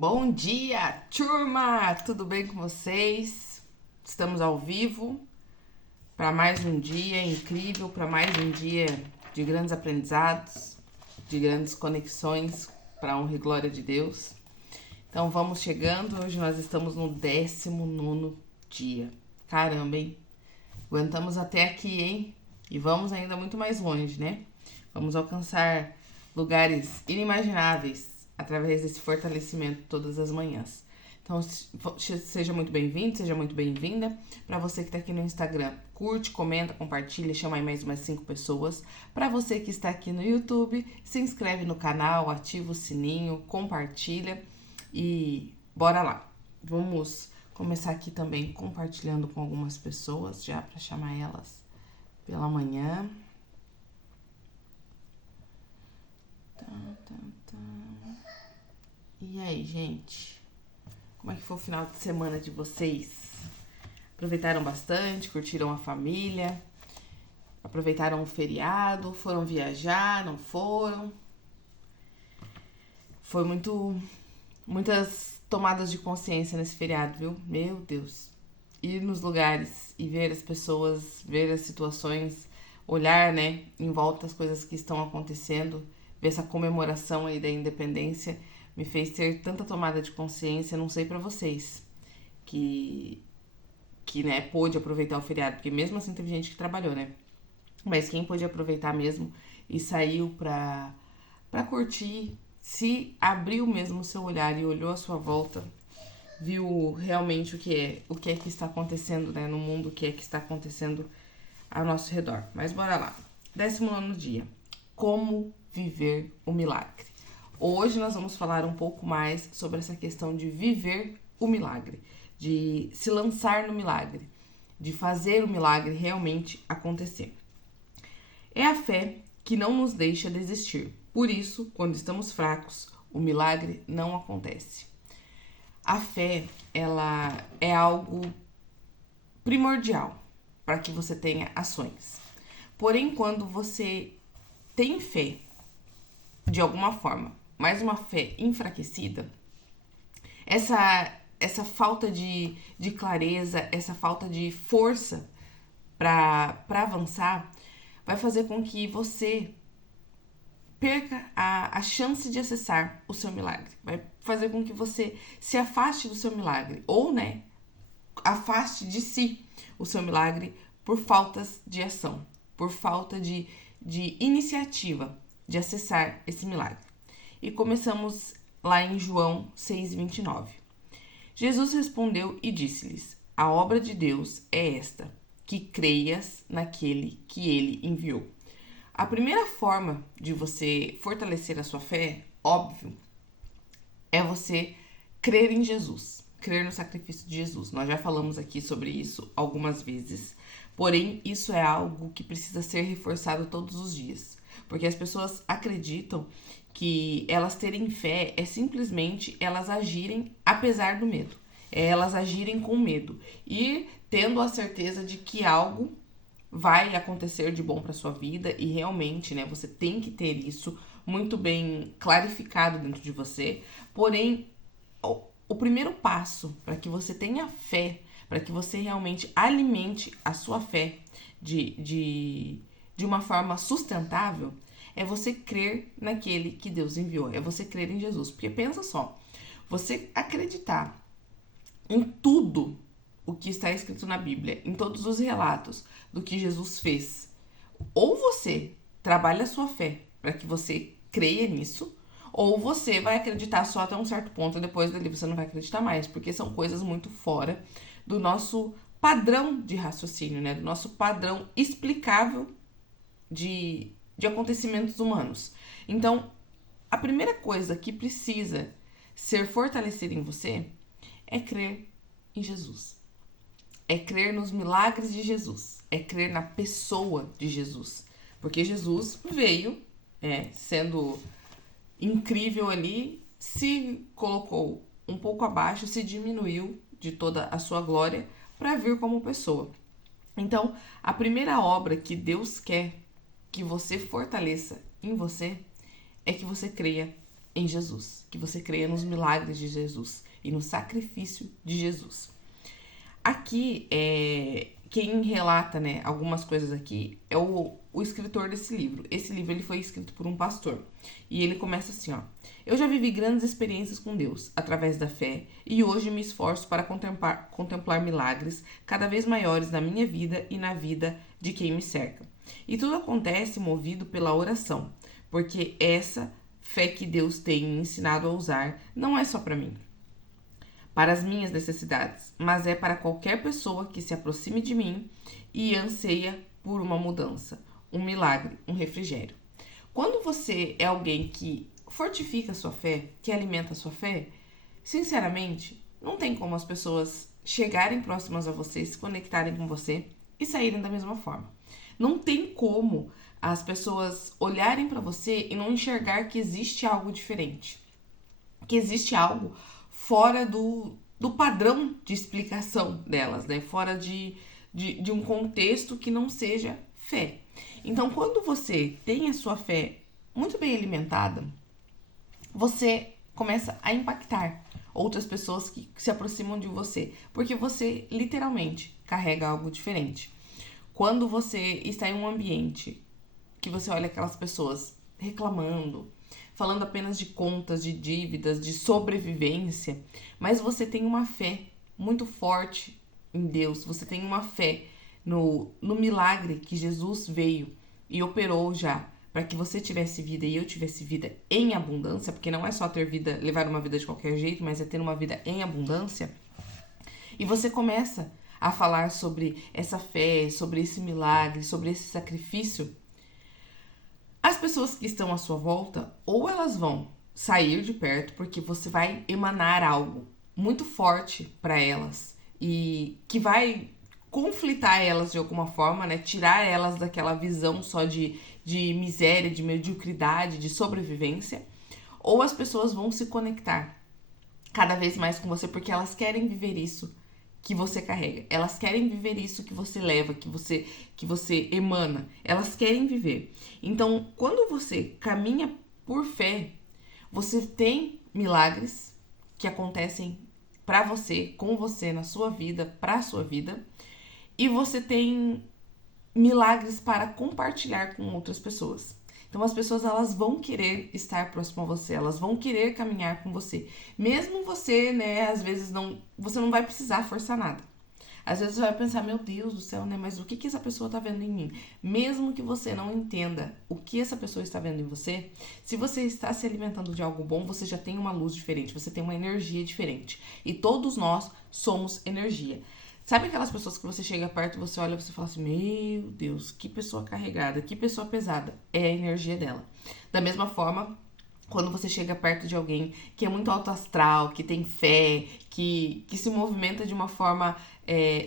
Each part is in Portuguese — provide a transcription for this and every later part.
Bom dia, turma! Tudo bem com vocês? Estamos ao vivo para mais um dia incrível, para mais um dia de grandes aprendizados, de grandes conexões para a honra e glória de Deus. Então vamos chegando, hoje nós estamos no 19º dia. Caramba, hein? Aguentamos até aqui, hein? E vamos ainda muito mais longe, né? Vamos alcançar lugares inimagináveis através desse fortalecimento todas as manhãs. Então, seja muito bem-vindo, seja muito bem-vinda. Para você que está aqui no Instagram, curte, comenta, compartilha, chama aí mais umas 5 pessoas. Para você que está aqui no YouTube, se inscreve no canal, ativa o sininho, compartilha e bora lá. Vamos começar aqui também compartilhando com algumas pessoas, já para chamar elas pela manhã. E aí, gente? Como é que foi o final de semana de vocês? Aproveitaram bastante? Curtiram a família? Aproveitaram o feriado? Foram viajar? Não foram? Foi muitas tomadas de consciência nesse feriado, viu? Meu Deus. Ir nos lugares e ver as pessoas, ver as situações, olhar, né, em volta as coisas que estão acontecendo, ver essa comemoração aí da independência, me fez ter tanta tomada de consciência. Não sei pra vocês que né, pôde aproveitar o feriado, porque mesmo assim teve gente que trabalhou, né? Mas quem pôde aproveitar mesmo e saiu pra curtir, se abriu mesmo o seu olhar e olhou à sua volta, viu realmente o que é que está acontecendo, né, no mundo, o que é que está acontecendo ao nosso redor. Mas bora lá. 19º dia. Como viver o milagre. Hoje nós vamos falar um pouco mais sobre essa questão de viver o milagre, de se lançar no milagre, de fazer o milagre realmente acontecer. É a fé que não nos deixa desistir. Por isso, quando estamos fracos, o milagre não acontece. A fé, ela é algo primordial para que você tenha ações. Porém, quando você tem fé de alguma forma, mas uma fé enfraquecida, essa falta de clareza, essa falta de força para avançar, vai fazer com que você perca a chance de acessar o seu milagre. Vai fazer com que você se afaste do seu milagre. Ou, né, afaste de si o seu milagre por faltas de ação, por falta de iniciativa de acessar esse milagre. E começamos lá em João 6:29. Jesus respondeu e disse-lhes: a obra de Deus é esta, que creias naquele que ele enviou. A primeira forma de você fortalecer a sua fé, óbvio, é você crer em Jesus, crer no sacrifício de Jesus. Nós já falamos aqui sobre isso algumas vezes, porém isso é algo que precisa ser reforçado todos os dias, porque as pessoas acreditam que elas terem fé é simplesmente elas agirem apesar do medo, é elas agirem com medo e tendo a certeza de que algo vai acontecer de bom para sua vida e realmente, né, você tem que ter isso muito bem clarificado dentro de você. Porém, o primeiro passo para que você tenha fé, para que você realmente alimente a sua fé de uma forma sustentável, é você crer naquele que Deus enviou, é você crer em Jesus. Porque pensa só, você acreditar em tudo o que está escrito na Bíblia, em todos os relatos do que Jesus fez, ou você trabalha a sua fé para que você creia nisso, ou você vai acreditar só até um certo ponto e depois dali você não vai acreditar mais, porque são coisas muito fora do nosso padrão de raciocínio, né? Do nosso padrão explicável de acontecimentos humanos. Então, a primeira coisa que precisa ser fortalecida em você é crer em Jesus. É crer nos milagres de Jesus. É crer na pessoa de Jesus. Porque Jesus veio, sendo incrível ali, se colocou um pouco abaixo, se diminuiu de toda a sua glória para vir como pessoa. Então, a primeira obra que Deus quer que você fortaleça em você é que você creia em Jesus, que você creia nos milagres de Jesus e no sacrifício de Jesus. Aqui, quem relata, né, algumas coisas aqui é o escritor desse livro. Esse livro ele foi escrito por um pastor. E ele começa assim, ó. Eu já vivi grandes experiências com Deus, através da fé, e hoje me esforço para contemplar milagres cada vez maiores na minha vida e na vida de quem me cerca. E tudo acontece movido pela oração, porque essa fé que Deus tem me ensinado a usar não é só para mim, para as minhas necessidades, mas é para qualquer pessoa que se aproxime de mim e anseia por uma mudança, um milagre, um refrigério. Quando você é alguém que fortifica a sua fé, que alimenta a sua fé, sinceramente, não tem como as pessoas chegarem próximas a você, se conectarem com você e saírem da mesma forma. Não tem como as pessoas olharem para você e não enxergar que existe algo diferente, que existe algo fora do padrão de explicação delas, né? Fora de um contexto que não seja fé. Então, quando você tem a sua fé muito bem alimentada, você começa a impactar outras pessoas que se aproximam de você, porque você literalmente carrega algo diferente. Quando você está em um ambiente que você olha aquelas pessoas reclamando, falando apenas de contas, de dívidas, de sobrevivência, mas você tem uma fé muito forte em Deus, você tem uma fé no milagre que Jesus veio e operou já para que você tivesse vida e eu tivesse vida em abundância, porque não é só ter vida, levar uma vida de qualquer jeito, mas é ter uma vida em abundância. E você começa a falar sobre essa fé, sobre esse milagre, sobre esse sacrifício. As pessoas que estão à sua volta, ou elas vão sair de perto, porque você vai emanar algo muito forte para elas e que vai conflitar elas de alguma forma, né? Tirar elas daquela visão só de miséria, de mediocridade, de sobrevivência. Ou as pessoas vão se conectar cada vez mais com você porque elas querem viver isso que você carrega. Elas querem viver isso que você leva, que você emana. Elas querem viver. Então, quando você caminha por fé, você tem milagres que acontecem para você, com você, na sua vida, para a sua vida. E você tem milagres para compartilhar com outras pessoas. Então as pessoas elas vão querer estar próximo a você, elas vão querer caminhar com você. Mesmo você, né, às vezes você não vai precisar forçar nada. Às vezes você vai pensar, meu Deus do céu, né, mas o que essa pessoa tá vendo em mim? Mesmo que você não entenda o que essa pessoa está vendo em você, se você está se alimentando de algo bom, você já tem uma luz diferente, você tem uma energia diferente. E todos nós somos energia. Sabe aquelas pessoas que você chega perto e você olha e você fala assim, meu Deus, que pessoa carregada, que pessoa pesada. É a energia dela. Da mesma forma, quando você chega perto de alguém que é muito alto astral, que tem fé, que se movimenta de uma forma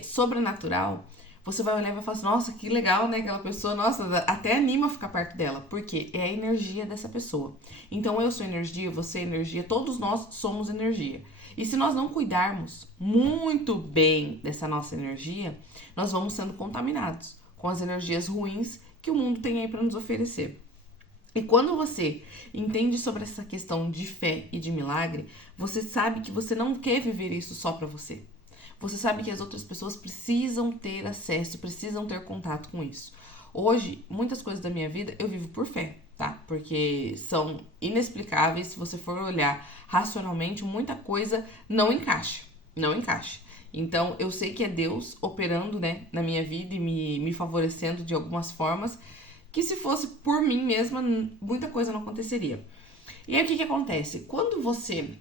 sobrenatural, você vai olhar e vai falar assim, nossa, que legal, né, aquela pessoa, nossa, até anima a ficar perto dela, porque é a energia dessa pessoa. Então eu sou energia, você é energia, todos nós somos energia. E se nós não cuidarmos muito bem dessa nossa energia, nós vamos sendo contaminados com as energias ruins que o mundo tem aí para nos oferecer. E quando você entende sobre essa questão de fé e de milagre, você sabe que você não quer viver isso só para você. Você sabe que as outras pessoas precisam ter acesso, precisam ter contato com isso. Hoje, muitas coisas da minha vida eu vivo por fé, tá? Porque são inexplicáveis. Se você for olhar racionalmente, muita coisa não encaixa. Não encaixa. Então, eu sei que é Deus operando, né, na minha vida e me favorecendo de algumas formas, que se fosse por mim mesma, muita coisa não aconteceria. E aí, o que acontece? Quando você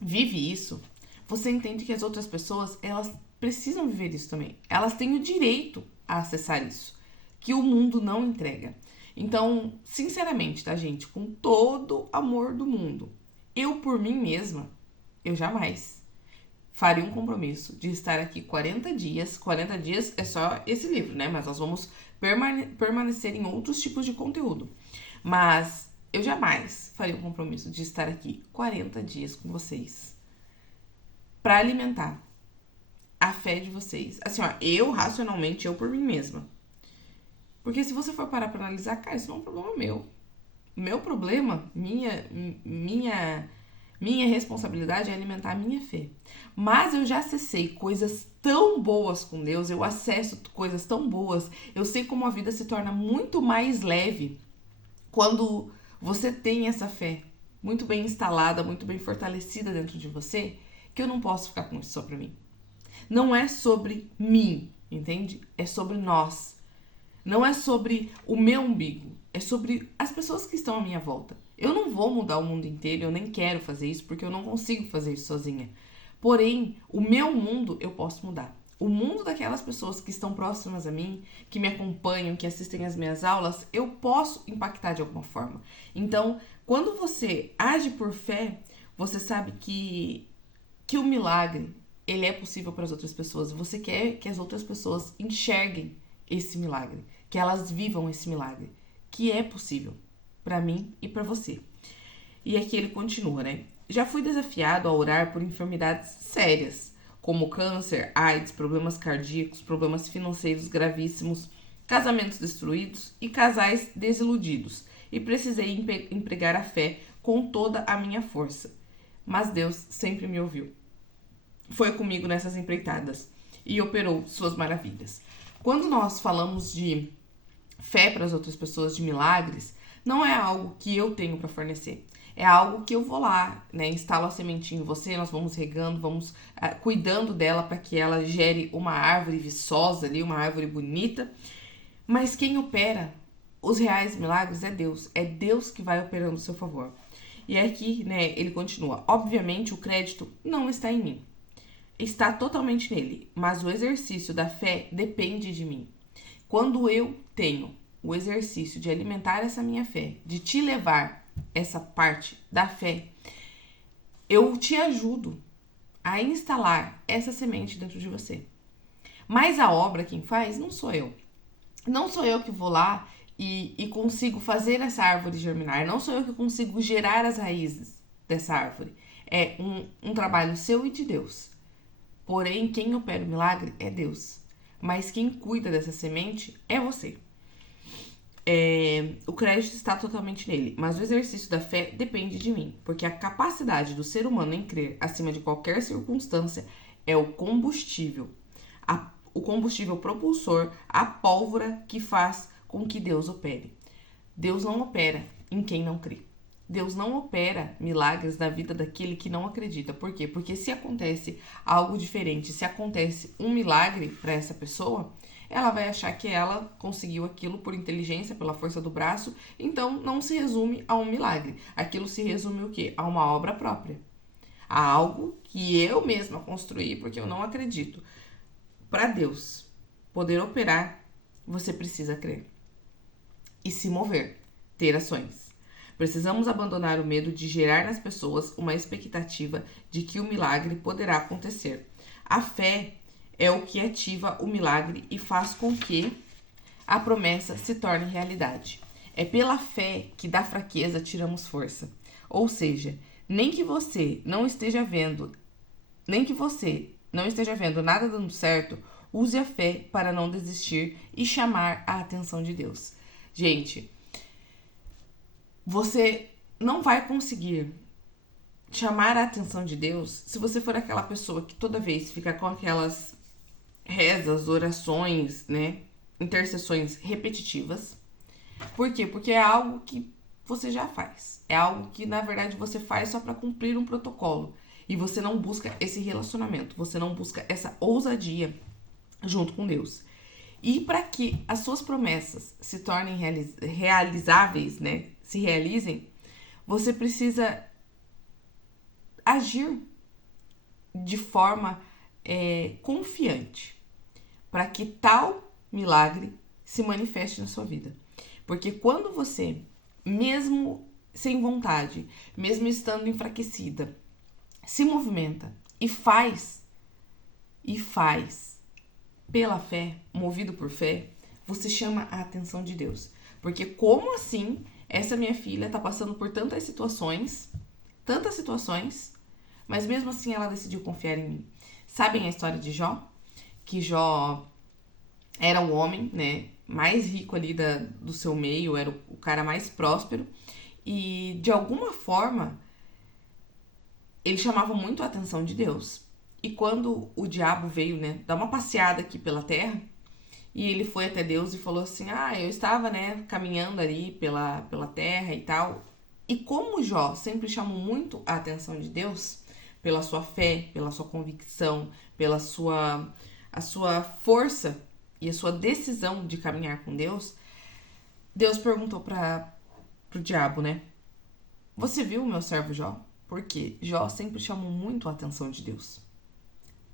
vive isso, você entende que as outras pessoas, elas precisam viver isso também. Elas têm o direito a acessar isso, que o mundo não entrega. Então, sinceramente, tá, gente? Com todo amor do mundo, eu por mim mesma, eu jamais faria um compromisso de estar aqui 40 dias. 40 dias é só esse livro, né? Mas nós vamos permanecer em outros tipos de conteúdo. Mas eu jamais faria um compromisso de estar aqui 40 dias com vocês para alimentar a fé de vocês. Assim, ó, eu racionalmente, eu por mim mesma. Porque se você for parar pra analisar, cara, isso não é um problema meu. Meu problema, minha responsabilidade é alimentar a minha fé. Mas eu já acessei coisas tão boas com Deus, eu acesso coisas tão boas, eu sei como a vida se torna muito mais leve quando você tem essa fé muito bem instalada, muito bem fortalecida dentro de você, que eu não posso ficar com isso só pra mim. Não é sobre mim, entende? É sobre nós. Não é sobre o meu umbigo, é sobre as pessoas que estão à minha volta. Eu não vou mudar o mundo inteiro, eu nem quero fazer isso porque eu não consigo fazer isso sozinha. Porém, o meu mundo eu posso mudar. O mundo daquelas pessoas que estão próximas a mim, que me acompanham, que assistem às minhas aulas, eu posso impactar de alguma forma. Então, quando você age por fé, você sabe que o milagre ele é possível para as outras pessoas. Você quer que as outras pessoas enxerguem esse milagre, que elas vivam esse milagre, que é possível para mim e para você. E aqui ele continua, né? Já fui desafiado a orar por enfermidades sérias, como câncer, AIDS, problemas cardíacos, problemas financeiros gravíssimos, casamentos destruídos e casais desiludidos. E precisei empregar a fé com toda a minha força. Mas Deus sempre me ouviu. Foi comigo nessas empreitadas e operou suas maravilhas. Quando nós falamos de fé para as outras pessoas, de milagres, não é algo que eu tenho para fornecer. É algo que eu vou lá, né? Instalo a sementinha em você, nós vamos regando, vamos cuidando dela para que ela gere uma árvore viçosa ali, uma árvore bonita. Mas quem opera os reais milagres é Deus. É Deus que vai operando a seu favor. E aqui, né, ele continua. Obviamente, o crédito não está em mim. Está totalmente nele, mas o exercício da fé depende de mim. Quando eu tenho o exercício de alimentar essa minha fé, de te levar essa parte da fé, eu te ajudo a instalar essa semente dentro de você. Mas a obra quem faz não sou eu. Não sou eu que vou lá e consigo fazer essa árvore germinar. Não sou eu que consigo gerar as raízes dessa árvore. É um trabalho seu e de Deus. Porém, quem opera o milagre é Deus. Mas quem cuida dessa semente é você. O crédito está totalmente nele, mas o exercício da fé depende de mim, porque a capacidade do ser humano em crer acima de qualquer circunstância é o combustível. O combustível propulsor, a pólvora que faz com que Deus opere. Deus não opera em quem não crê. Deus não opera milagres na vida daquele que não acredita. Por quê? Porque se acontece algo diferente, se acontece um milagre para essa pessoa, ela vai achar que ela conseguiu aquilo por inteligência, pela força do braço, então não se resume a um milagre. Aquilo se resume o quê? A uma obra própria. A algo que eu mesma construí porque eu não acredito. Para Deus poder operar, você precisa crer e se mover, ter ações. Precisamos abandonar o medo de gerar nas pessoas uma expectativa de que o milagre poderá acontecer. A fé é o que ativa o milagre e faz com que a promessa se torne realidade. É pela fé que da fraqueza tiramos força. Ou seja, nem que você não esteja vendo nada dando certo, use a fé para não desistir e chamar a atenção de Deus. Gente, você não vai conseguir chamar a atenção de Deus se você for aquela pessoa que toda vez fica com aquelas rezas, orações, né, intercessões repetitivas. Por quê? Porque é algo que você já faz. É algo que, na verdade, você faz só para cumprir um protocolo. E você não busca esse relacionamento, você não busca essa ousadia junto com Deus. E para que as suas promessas se tornem realizáveis, né, se realizem, você precisa agir de forma confiante para que tal milagre se manifeste na sua vida. Porque quando você, mesmo sem vontade, mesmo estando enfraquecida, se movimenta e faz pela fé, movido por fé, você chama a atenção de Deus. Porque como assim essa minha filha está passando por tantas situações, mas mesmo assim ela decidiu confiar em mim. Sabem a história de Jó? Que Jó era o homem, né, mais rico ali do seu meio, era o cara mais próspero. E de alguma forma ele chamava muito a atenção de Deus. E quando o diabo veio, né, dar uma passeada aqui pela terra, e ele foi até Deus e falou assim: eu estava, né, caminhando ali pela terra e tal. E como Jó sempre chamou muito a atenção de Deus, pela sua fé, pela sua convicção, a sua força e a sua decisão de caminhar com Deus, Deus perguntou pro diabo, né? Você viu o meu servo Jó? Porque Jó sempre chamou muito a atenção de Deus.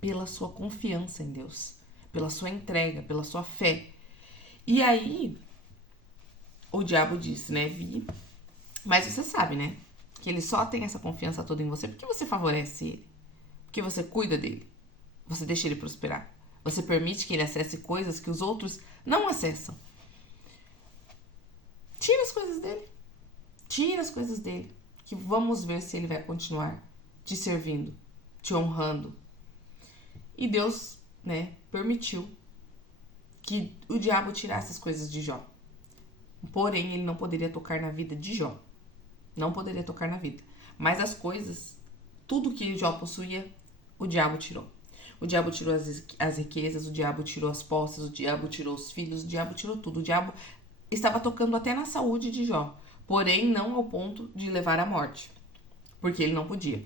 Pela sua confiança em Deus, pela sua entrega, pela sua fé. E aí, o diabo disse, né? Vi, mas você sabe, né? Que ele só tem essa confiança toda em você porque você favorece ele. Porque você cuida dele. Você deixa ele prosperar. Você permite que ele acesse coisas que os outros não acessam. Tira as coisas dele. Tira as coisas dele. Que vamos ver se ele vai continuar te servindo, te honrando. E Deus, né, permitiu que o diabo tirasse as coisas de Jó. Porém, ele não poderia tocar na vida de Jó. Não poderia tocar na vida. Mas as coisas, tudo que Jó possuía, o diabo tirou. O diabo tirou as riquezas, o diabo tirou as posses, o diabo tirou os filhos, o diabo tirou tudo. O diabo estava tocando até na saúde de Jó. Porém, não ao ponto de levar à morte. Porque ele não podia.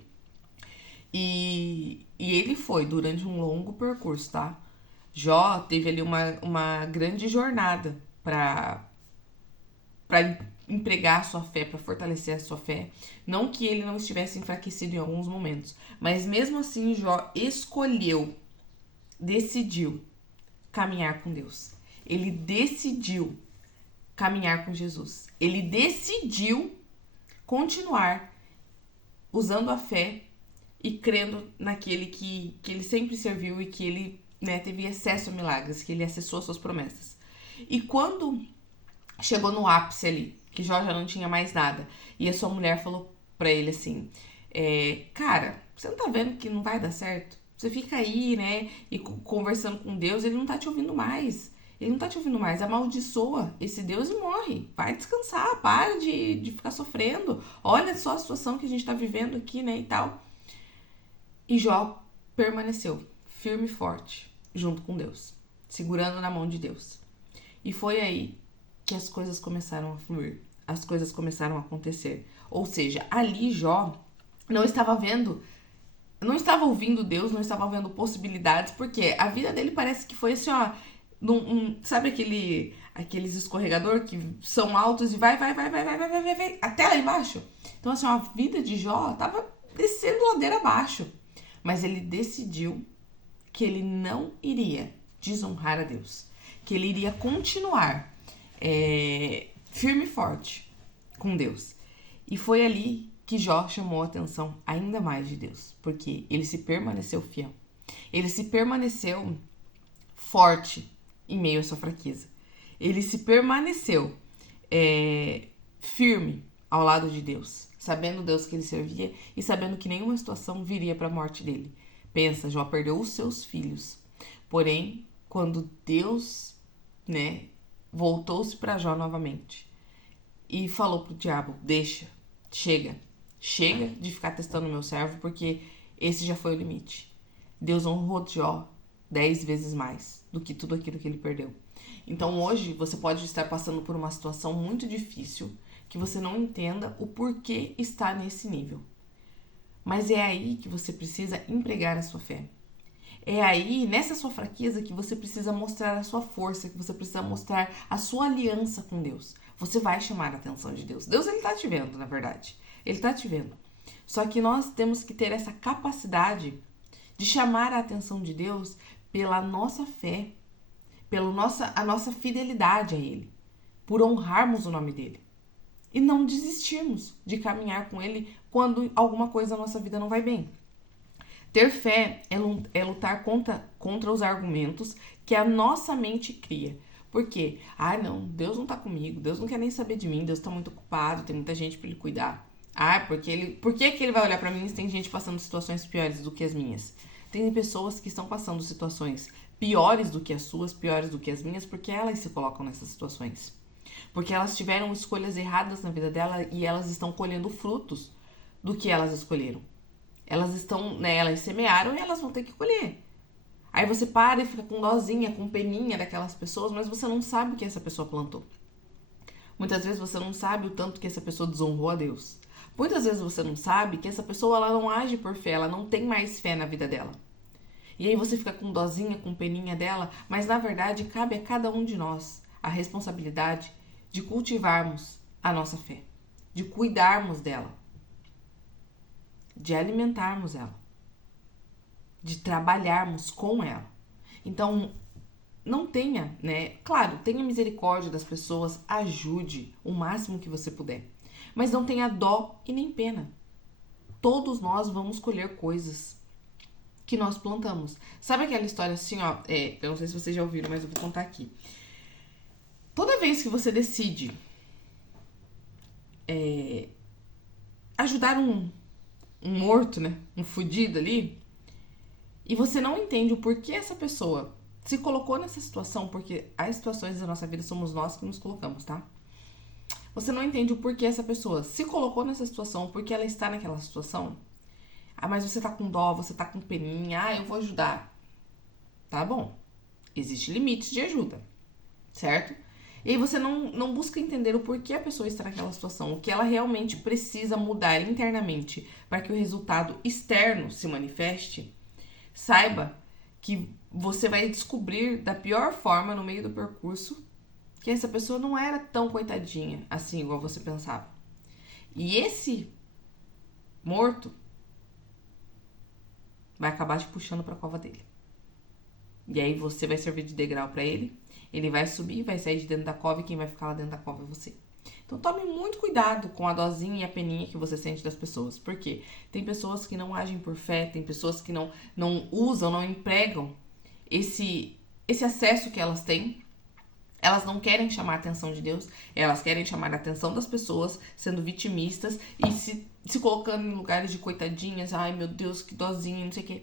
E ele foi durante um longo percurso, tá? Jó teve ali uma grande jornada para empregar a sua fé, para fortalecer a sua fé. Não que ele não estivesse enfraquecido em alguns momentos, mas mesmo assim Jó decidiu caminhar com Deus. Ele decidiu caminhar com Jesus. Ele decidiu continuar usando a fé e crendo naquele que ele sempre serviu e que ele, né, teve acesso a milagres, que ele acessou as suas promessas. E quando chegou no ápice ali, que Jó já não tinha mais nada, e a sua mulher falou pra ele assim, cara, você não tá vendo que não vai dar certo? Você fica aí, né, e conversando com Deus, ele não tá te ouvindo mais. Ele não tá te ouvindo mais, amaldiçoa esse Deus e morre. Vai descansar, para de ficar sofrendo. Olha só a situação que a gente tá vivendo aqui, né, e tal. E Jó permaneceu firme e forte junto com Deus, segurando na mão de Deus. E foi aí que as coisas começaram a fluir, as coisas começaram a acontecer. Ou seja, ali Jó não estava ouvindo Deus, não estava vendo possibilidades, porque a vida dele parece que foi assim, ó, sabe aqueles escorregador que são altos e vai, até lá embaixo? Então assim, ó, a vida de Jó tava descendo ladeira abaixo. Mas ele decidiu que ele não iria desonrar a Deus. Que ele iria continuar firme e forte com Deus. E foi ali que Jó chamou a atenção ainda mais de Deus. Porque ele se permaneceu fiel. Ele se permaneceu forte em meio à sua fraqueza. Ele se permaneceu firme ao lado de Deus, sabendo Deus que ele servia e sabendo que nenhuma situação viria para a morte dele. Pensa, Jó perdeu os seus filhos. Porém, quando Deus, né, voltou-se para Jó novamente e falou pro diabo, chega de ficar testando o meu servo, porque esse já foi o limite. Deus honrou Jó 10 vezes mais do que tudo aquilo que ele perdeu. Então hoje você pode estar passando por uma situação muito difícil, que você não entenda o porquê está nesse nível. Mas é aí que você precisa empregar a sua fé. É aí, nessa sua fraqueza, que você precisa mostrar a sua força, que você precisa mostrar a sua aliança com Deus. Você vai chamar a atenção de Deus. Deus, ele tá te vendo, na verdade. Ele tá te vendo. Só que nós temos que ter essa capacidade de chamar a atenção de Deus pela nossa fé, a nossa fidelidade a Ele, por honrarmos o nome dEle. E não desistirmos de caminhar com Ele quando alguma coisa na nossa vida não vai bem. Ter fé é lutar contra os argumentos que a nossa mente cria. Por quê? Não, Deus não tá comigo, Deus não quer nem saber de mim, Deus tá muito ocupado, tem muita gente pra Ele cuidar. Por que Ele vai olhar pra mim se tem gente passando situações piores do que as minhas? Tem pessoas que estão passando situações piores do que as suas, piores do que as minhas, porque elas se colocam nessas situações. Porque elas tiveram escolhas erradas na vida dela e elas estão colhendo frutos do que elas escolheram. Elas estão, né, elas semearam e elas vão ter que colher. Aí você para e fica com dozinha, com peninha daquelas pessoas, mas você não sabe o que essa pessoa plantou. Muitas vezes você não sabe o tanto que essa pessoa desonrou a Deus. Muitas vezes você não sabe que essa pessoa ela não age por fé, ela não tem mais fé na vida dela. E aí você fica com dozinha, com peninha dela, mas na verdade cabe a cada um de nós a responsabilidade de cultivarmos a nossa fé, de cuidarmos dela, de alimentarmos ela, de trabalharmos com ela. Então, não tenha, né? Claro, tenha misericórdia das pessoas, ajude o máximo que você puder. Mas não tenha dó e nem pena. Todos nós vamos colher coisas que nós plantamos. Sabe aquela história assim, ó? Eu não sei se vocês já ouviram, mas eu vou contar aqui. Toda vez que você decide ajudar um morto, né? Um fudido ali, e você não entende o porquê essa pessoa se colocou nessa situação, porque as situações da nossa vida somos nós que nos colocamos, tá? Você não entende o porquê essa pessoa se colocou nessa situação, porque ela está naquela situação. Ah, mas você tá com dó, você tá com peninha, eu vou ajudar. Tá bom. Existem limites de ajuda, certo? E aí você não busca entender o porquê a pessoa está naquela situação, o que ela realmente precisa mudar internamente para que o resultado externo se manifeste. Saiba que você vai descobrir da pior forma no meio do percurso que essa pessoa não era tão coitadinha assim igual você pensava. E esse morto vai acabar te puxando para a cova dele. E aí você vai servir de degrau para ele, ele vai subir, vai sair de dentro da cova e quem vai ficar lá dentro da cova é você. Então tome muito cuidado com a dosinha e a peninha que você sente das pessoas. Por quê? Tem pessoas que não agem por fé, tem pessoas que não usam, não empregam esse acesso que elas têm. Elas não querem chamar a atenção de Deus, elas querem chamar a atenção das pessoas, sendo vitimistas e se colocando em lugares de coitadinhas. Ai, meu Deus, que dozinha, não sei o quê.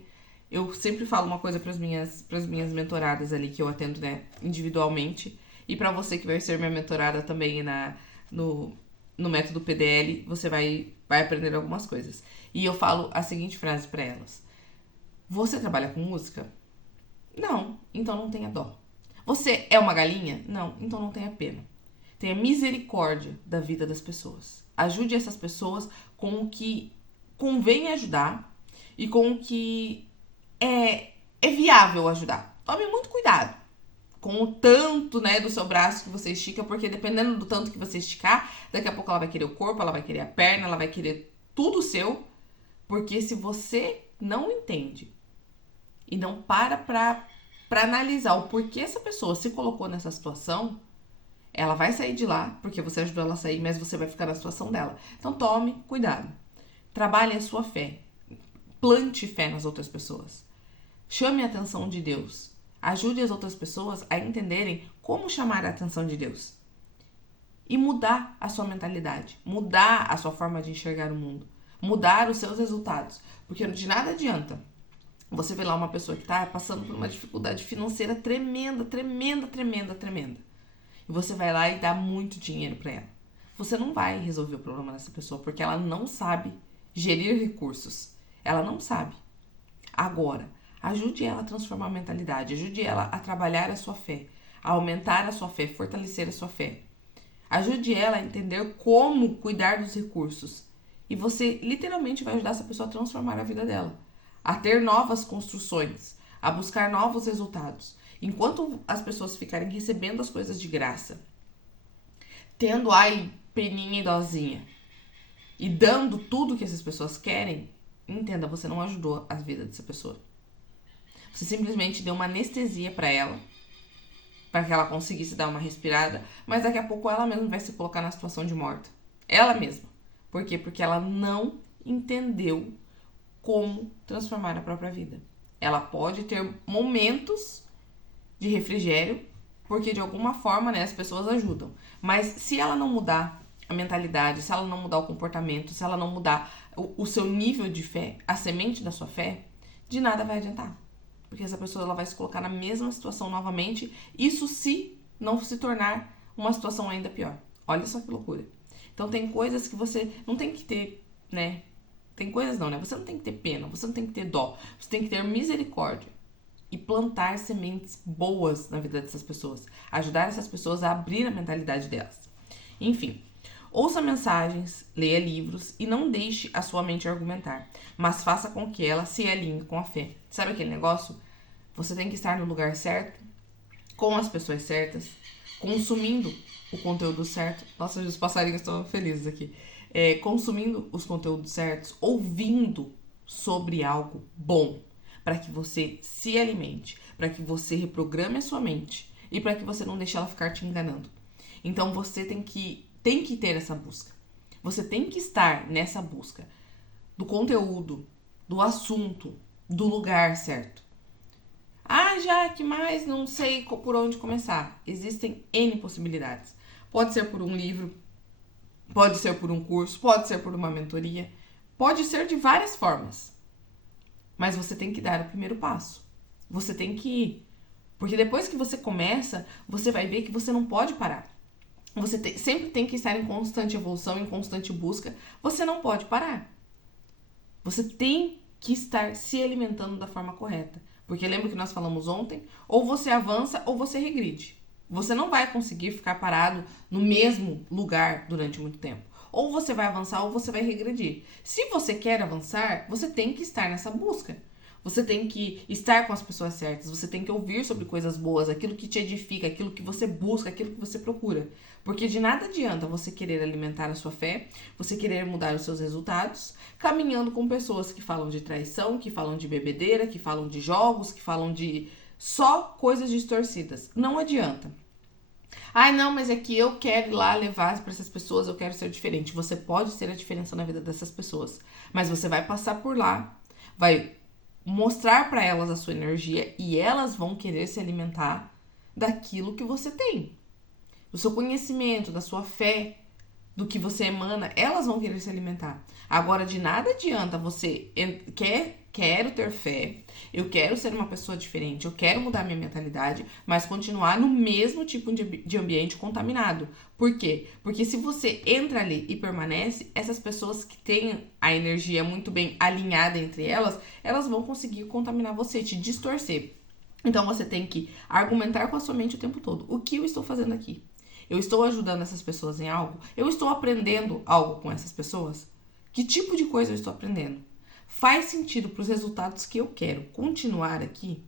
Eu sempre falo uma coisa pras minhas mentoradas ali, que eu atendo, né, individualmente. E pra você que vai ser minha mentorada também no método PDL, você vai aprender algumas coisas. E eu falo a seguinte frase pra elas. Você trabalha com música? Não, então não tenha dó. Você é uma galinha? Não, então não tenha pena. Tenha misericórdia da vida das pessoas. Ajude essas pessoas com o que convém ajudar e com o que é viável ajudar. Tome muito cuidado com o tanto, né, do seu braço que você estica, porque dependendo do tanto que você esticar, daqui a pouco ela vai querer o corpo, ela vai querer a perna, ela vai querer tudo porque se você não entende e não para analisar o porquê essa pessoa se colocou nessa situação, ela vai sair de lá, porque você ajudou ela a sair, mas você vai ficar na situação dela. Então tome cuidado. Trabalhe a sua fé. Plante fé nas outras pessoas. Chame a atenção de Deus. Ajude as outras pessoas a entenderem como chamar a atenção de Deus. E mudar a sua mentalidade. Mudar a sua forma de enxergar o mundo. Mudar os seus resultados. Porque de nada adianta você vê lá uma pessoa que está passando por uma dificuldade financeira tremenda, tremenda, tremenda, tremenda. E você vai lá e dá muito dinheiro para ela. Você não vai resolver o problema dessa pessoa porque ela não sabe gerir recursos. Ela não sabe. Agora, ajude ela a transformar a mentalidade. Ajude ela a trabalhar a sua fé. A aumentar a sua fé, fortalecer a sua fé. Ajude ela a entender como cuidar dos recursos. E você literalmente vai ajudar essa pessoa a transformar a vida dela. A ter novas construções, a buscar novos resultados. Enquanto as pessoas ficarem recebendo as coisas de graça, tendo peninha e dozinha, e dando tudo que essas pessoas querem, entenda, você não ajudou a vida dessa pessoa. Você simplesmente deu uma anestesia para ela, para que ela conseguisse dar uma respirada, mas daqui a pouco ela mesma vai se colocar na situação de morta. Ela mesma. Por quê? Porque ela não entendeu como transformar a própria vida. Ela pode ter momentos de refrigério, porque de alguma forma, né, as pessoas ajudam. Mas se ela não mudar a mentalidade, se ela não mudar o comportamento, se ela não mudar o seu nível de fé, a semente da sua fé, de nada vai adiantar. Porque essa pessoa ela vai se colocar na mesma situação novamente, isso se não se tornar uma situação ainda pior. Olha só que loucura. Então tem coisas que você não tem que ter, né? Tem coisas não, né? Você não tem que ter pena, você não tem que ter dó, você tem que ter misericórdia e plantar sementes boas na vida dessas pessoas. Ajudar essas pessoas a abrir a mentalidade delas. Enfim, ouça mensagens, leia livros e não deixe a sua mente argumentar, mas faça com que ela se alinhe com a fé. Sabe aquele negócio? Você tem que estar no lugar certo, com as pessoas certas, consumindo o conteúdo certo. Nossa, os passarinhos estão felizes aqui. Consumindo os conteúdos certos, ouvindo sobre algo bom, para que você se alimente, para que você reprograme a sua mente e para que você não deixe ela ficar te enganando. Então você tem que ter essa busca. Você tem que estar nessa busca do conteúdo, do assunto, do lugar certo. Ah, já que mais não sei por onde começar. Existem N possibilidades. Pode ser por um livro, pode ser por um curso, pode ser por uma mentoria, pode ser de várias formas. Mas você tem que dar o primeiro passo. Você tem que ir. Porque depois que você começa, você vai ver que você não pode parar. Você sempre tem que estar em constante evolução, em constante busca. Você não pode parar. Você tem que estar se alimentando da forma correta. Porque lembra que nós falamos ontem? Ou você avança ou você regride. Você não vai conseguir ficar parado no mesmo lugar durante muito tempo. Ou você vai avançar ou você vai regredir. Se você quer avançar, você tem que estar nessa busca. Você tem que estar com as pessoas certas, você tem que ouvir sobre coisas boas, aquilo que te edifica, aquilo que você busca, aquilo que você procura. Porque de nada adianta você querer alimentar a sua fé, você querer mudar os seus resultados, caminhando com pessoas que falam de traição, que falam de bebedeira, que falam de jogos, que falam de só coisas distorcidas. Não adianta. Ai, não, mas é que eu quero ir lá levar para essas pessoas, eu quero ser diferente. Você pode ser a diferença na vida dessas pessoas, mas você vai passar por lá, vai mostrar para elas a sua energia e elas vão querer se alimentar daquilo que você tem, do seu conhecimento, da sua fé, do que você emana, elas vão querer se alimentar. Agora, de nada adianta você quero ter fé, eu quero ser uma pessoa diferente, eu quero mudar minha mentalidade, mas continuar no mesmo tipo de ambiente contaminado. Por quê? Porque se você entra ali e permanece, essas pessoas que têm a energia muito bem alinhada entre elas, elas vão conseguir contaminar você, te distorcer. Então você tem que argumentar com a sua mente o tempo todo. O que eu estou fazendo aqui? Eu estou ajudando essas pessoas em algo? Eu estou aprendendo algo com essas pessoas? Que tipo de coisa eu estou aprendendo? Faz sentido para os resultados que eu quero continuar aqui?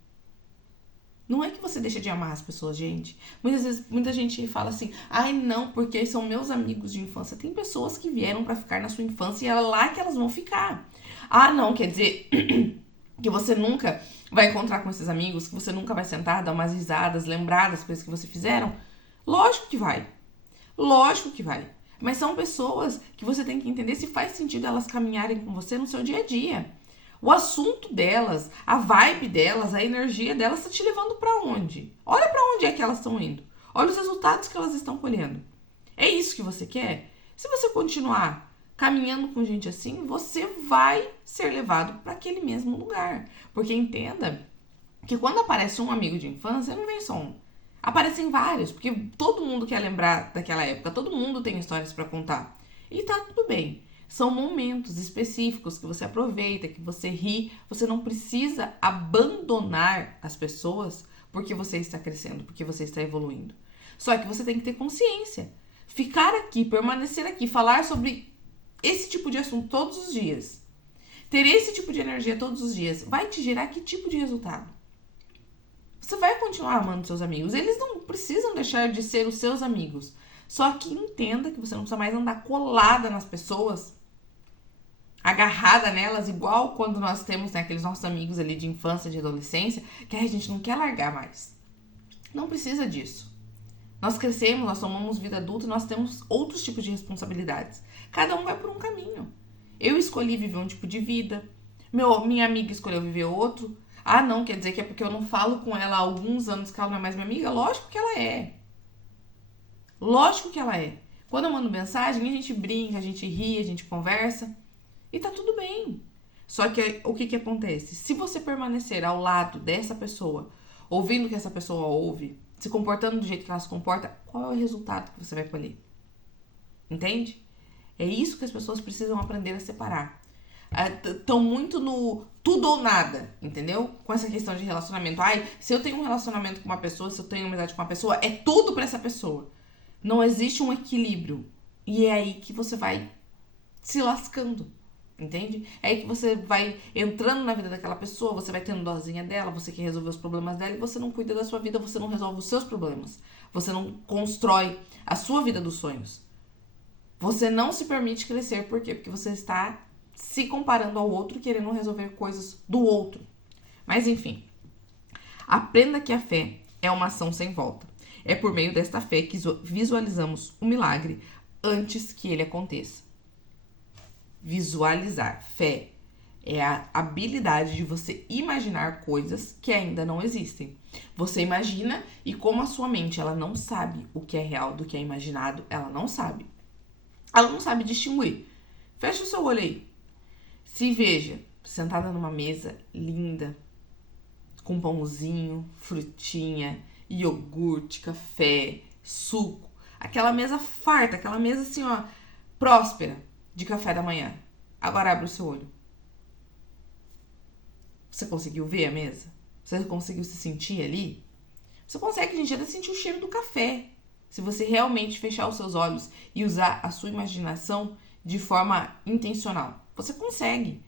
Não é que você deixa de amar as pessoas, gente. Muitas vezes, muita gente fala assim, ai não, porque são meus amigos de infância. Tem pessoas que vieram para ficar na sua infância e é lá que elas vão ficar. Ah, não, quer dizer que você nunca vai encontrar com esses amigos, que você nunca vai sentar, dar umas risadas, lembrar das coisas que você fizeram? Lógico que vai. Lógico que vai. Mas são pessoas que você tem que entender se faz sentido elas caminharem com você no seu dia a dia. O assunto delas, a vibe delas, a energia delas está te levando para onde? Olha para onde é que elas estão indo. Olha os resultados que elas estão colhendo. É isso que você quer? Se você continuar caminhando com gente assim, você vai ser levado para aquele mesmo lugar. Porque entenda que quando aparece um amigo de infância, não vem só um. Aparecem vários, porque todo mundo quer lembrar daquela época, todo mundo tem histórias para contar. E tá tudo bem. São momentos específicos que você aproveita, que você ri. Você não precisa abandonar as pessoas porque você está crescendo, porque você está evoluindo. Só que você tem que ter consciência. Ficar aqui, permanecer aqui, falar sobre esse tipo de assunto todos os dias, ter esse tipo de energia todos os dias, vai te gerar que tipo de resultado? Você vai continuar amando seus amigos. Eles não precisam deixar de ser os seus amigos. Só que entenda que você não precisa mais andar colada nas pessoas, agarrada nelas, igual quando nós temos, né, aqueles nossos amigos ali de infância, de adolescência, que a gente não quer largar mais. Não precisa disso. Nós crescemos, nós tomamos vida adulta e nós temos outros tipos de responsabilidades. Cada um vai por um caminho. Eu escolhi viver um tipo de vida, minha amiga escolheu viver outro. Ah, não, quer dizer que é porque eu não falo com ela há alguns anos que ela não é mais minha amiga? Lógico que ela é. Lógico que ela é. Quando eu mando mensagem, a gente brinca, a gente ri, a gente conversa. E tá tudo bem. Só que o que acontece? Se você permanecer ao lado dessa pessoa, ouvindo o que essa pessoa ouve, se comportando do jeito que ela se comporta, qual é o resultado que você vai colher? Entende? É isso que as pessoas precisam aprender a separar. Estão muito no tudo ou nada, entendeu? Com essa questão de relacionamento. Ai, se eu tenho um relacionamento com uma pessoa, se eu tenho amizade com uma pessoa, é tudo pra essa pessoa. Não existe um equilíbrio. E é aí que você vai se lascando, entende? É aí que você vai entrando na vida daquela pessoa, você vai tendo dozinha dela, você quer resolver os problemas dela e você não cuida da sua vida, você não resolve os seus problemas. Você não constrói a sua vida dos sonhos. Você não se permite crescer, por quê? Porque você está se comparando ao outro, querendo resolver coisas do outro. Mas enfim, aprenda que a fé é uma ação sem volta. É por meio desta fé que visualizamos o milagre antes que ele aconteça. Visualizar. Fé é a habilidade de você imaginar coisas que ainda não existem. Você imagina e como a sua mente ela não sabe o que é real do que é imaginado, ela não sabe. Ela não sabe distinguir. Fecha o seu olho aí. Se veja sentada numa mesa linda, com pãozinho, frutinha, iogurte, café, suco. Aquela mesa farta, aquela mesa assim, ó, próspera de café da manhã. Agora abre o seu olho. Você conseguiu ver a mesa? Você conseguiu se sentir ali? Você consegue, gente, até sentir o cheiro do café. Se você realmente fechar os seus olhos e usar a sua imaginação de forma intencional. Você consegue.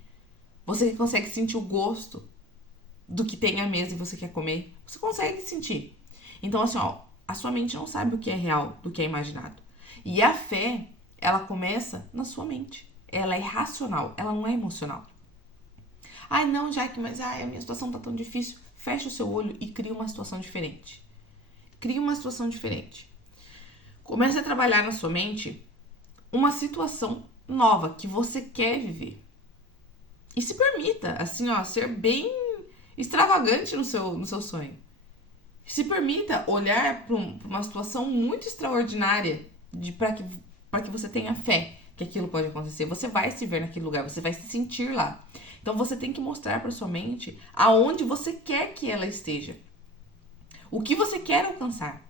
Você consegue sentir o gosto do que tem à mesa e você quer comer. Você consegue sentir. Então, assim, ó, a sua mente não sabe o que é real do que é imaginado. E a fé, ela começa na sua mente. Ela é racional, ela não é emocional. Ai, não, Jaque, mas a minha situação tá tão difícil. Fecha o seu olho e cria uma situação diferente. Cria uma situação diferente. Comece a trabalhar na sua mente uma situação nova que você quer viver. E se permita, assim, ó, ser bem extravagante no seu sonho. Se permita olhar para uma situação muito extraordinária para que você tenha fé que aquilo pode acontecer. Você vai se ver naquele lugar, você vai se sentir lá. Então você tem que mostrar para sua mente aonde você quer que ela esteja. O que você quer alcançar.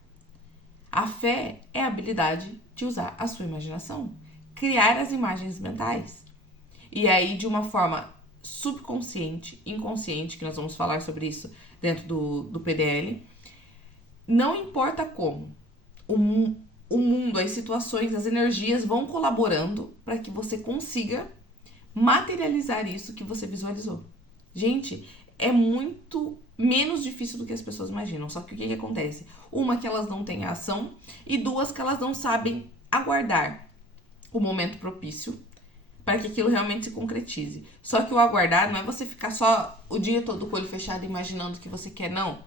A fé é a habilidade de usar a sua imaginação, criar as imagens mentais. E aí, de uma forma subconsciente, inconsciente, que nós vamos falar sobre isso dentro do PDL, não importa como, o mundo, as situações, as energias vão colaborando para que você consiga materializar isso que você visualizou. Gente, é muito menos difícil do que as pessoas imaginam. Só que o que acontece? Uma, que elas não têm ação, e duas, que elas não sabem aguardar o momento propício para que aquilo realmente se concretize. Só que o aguardar não é você ficar só o dia todo com o olho fechado imaginando o que você quer, não.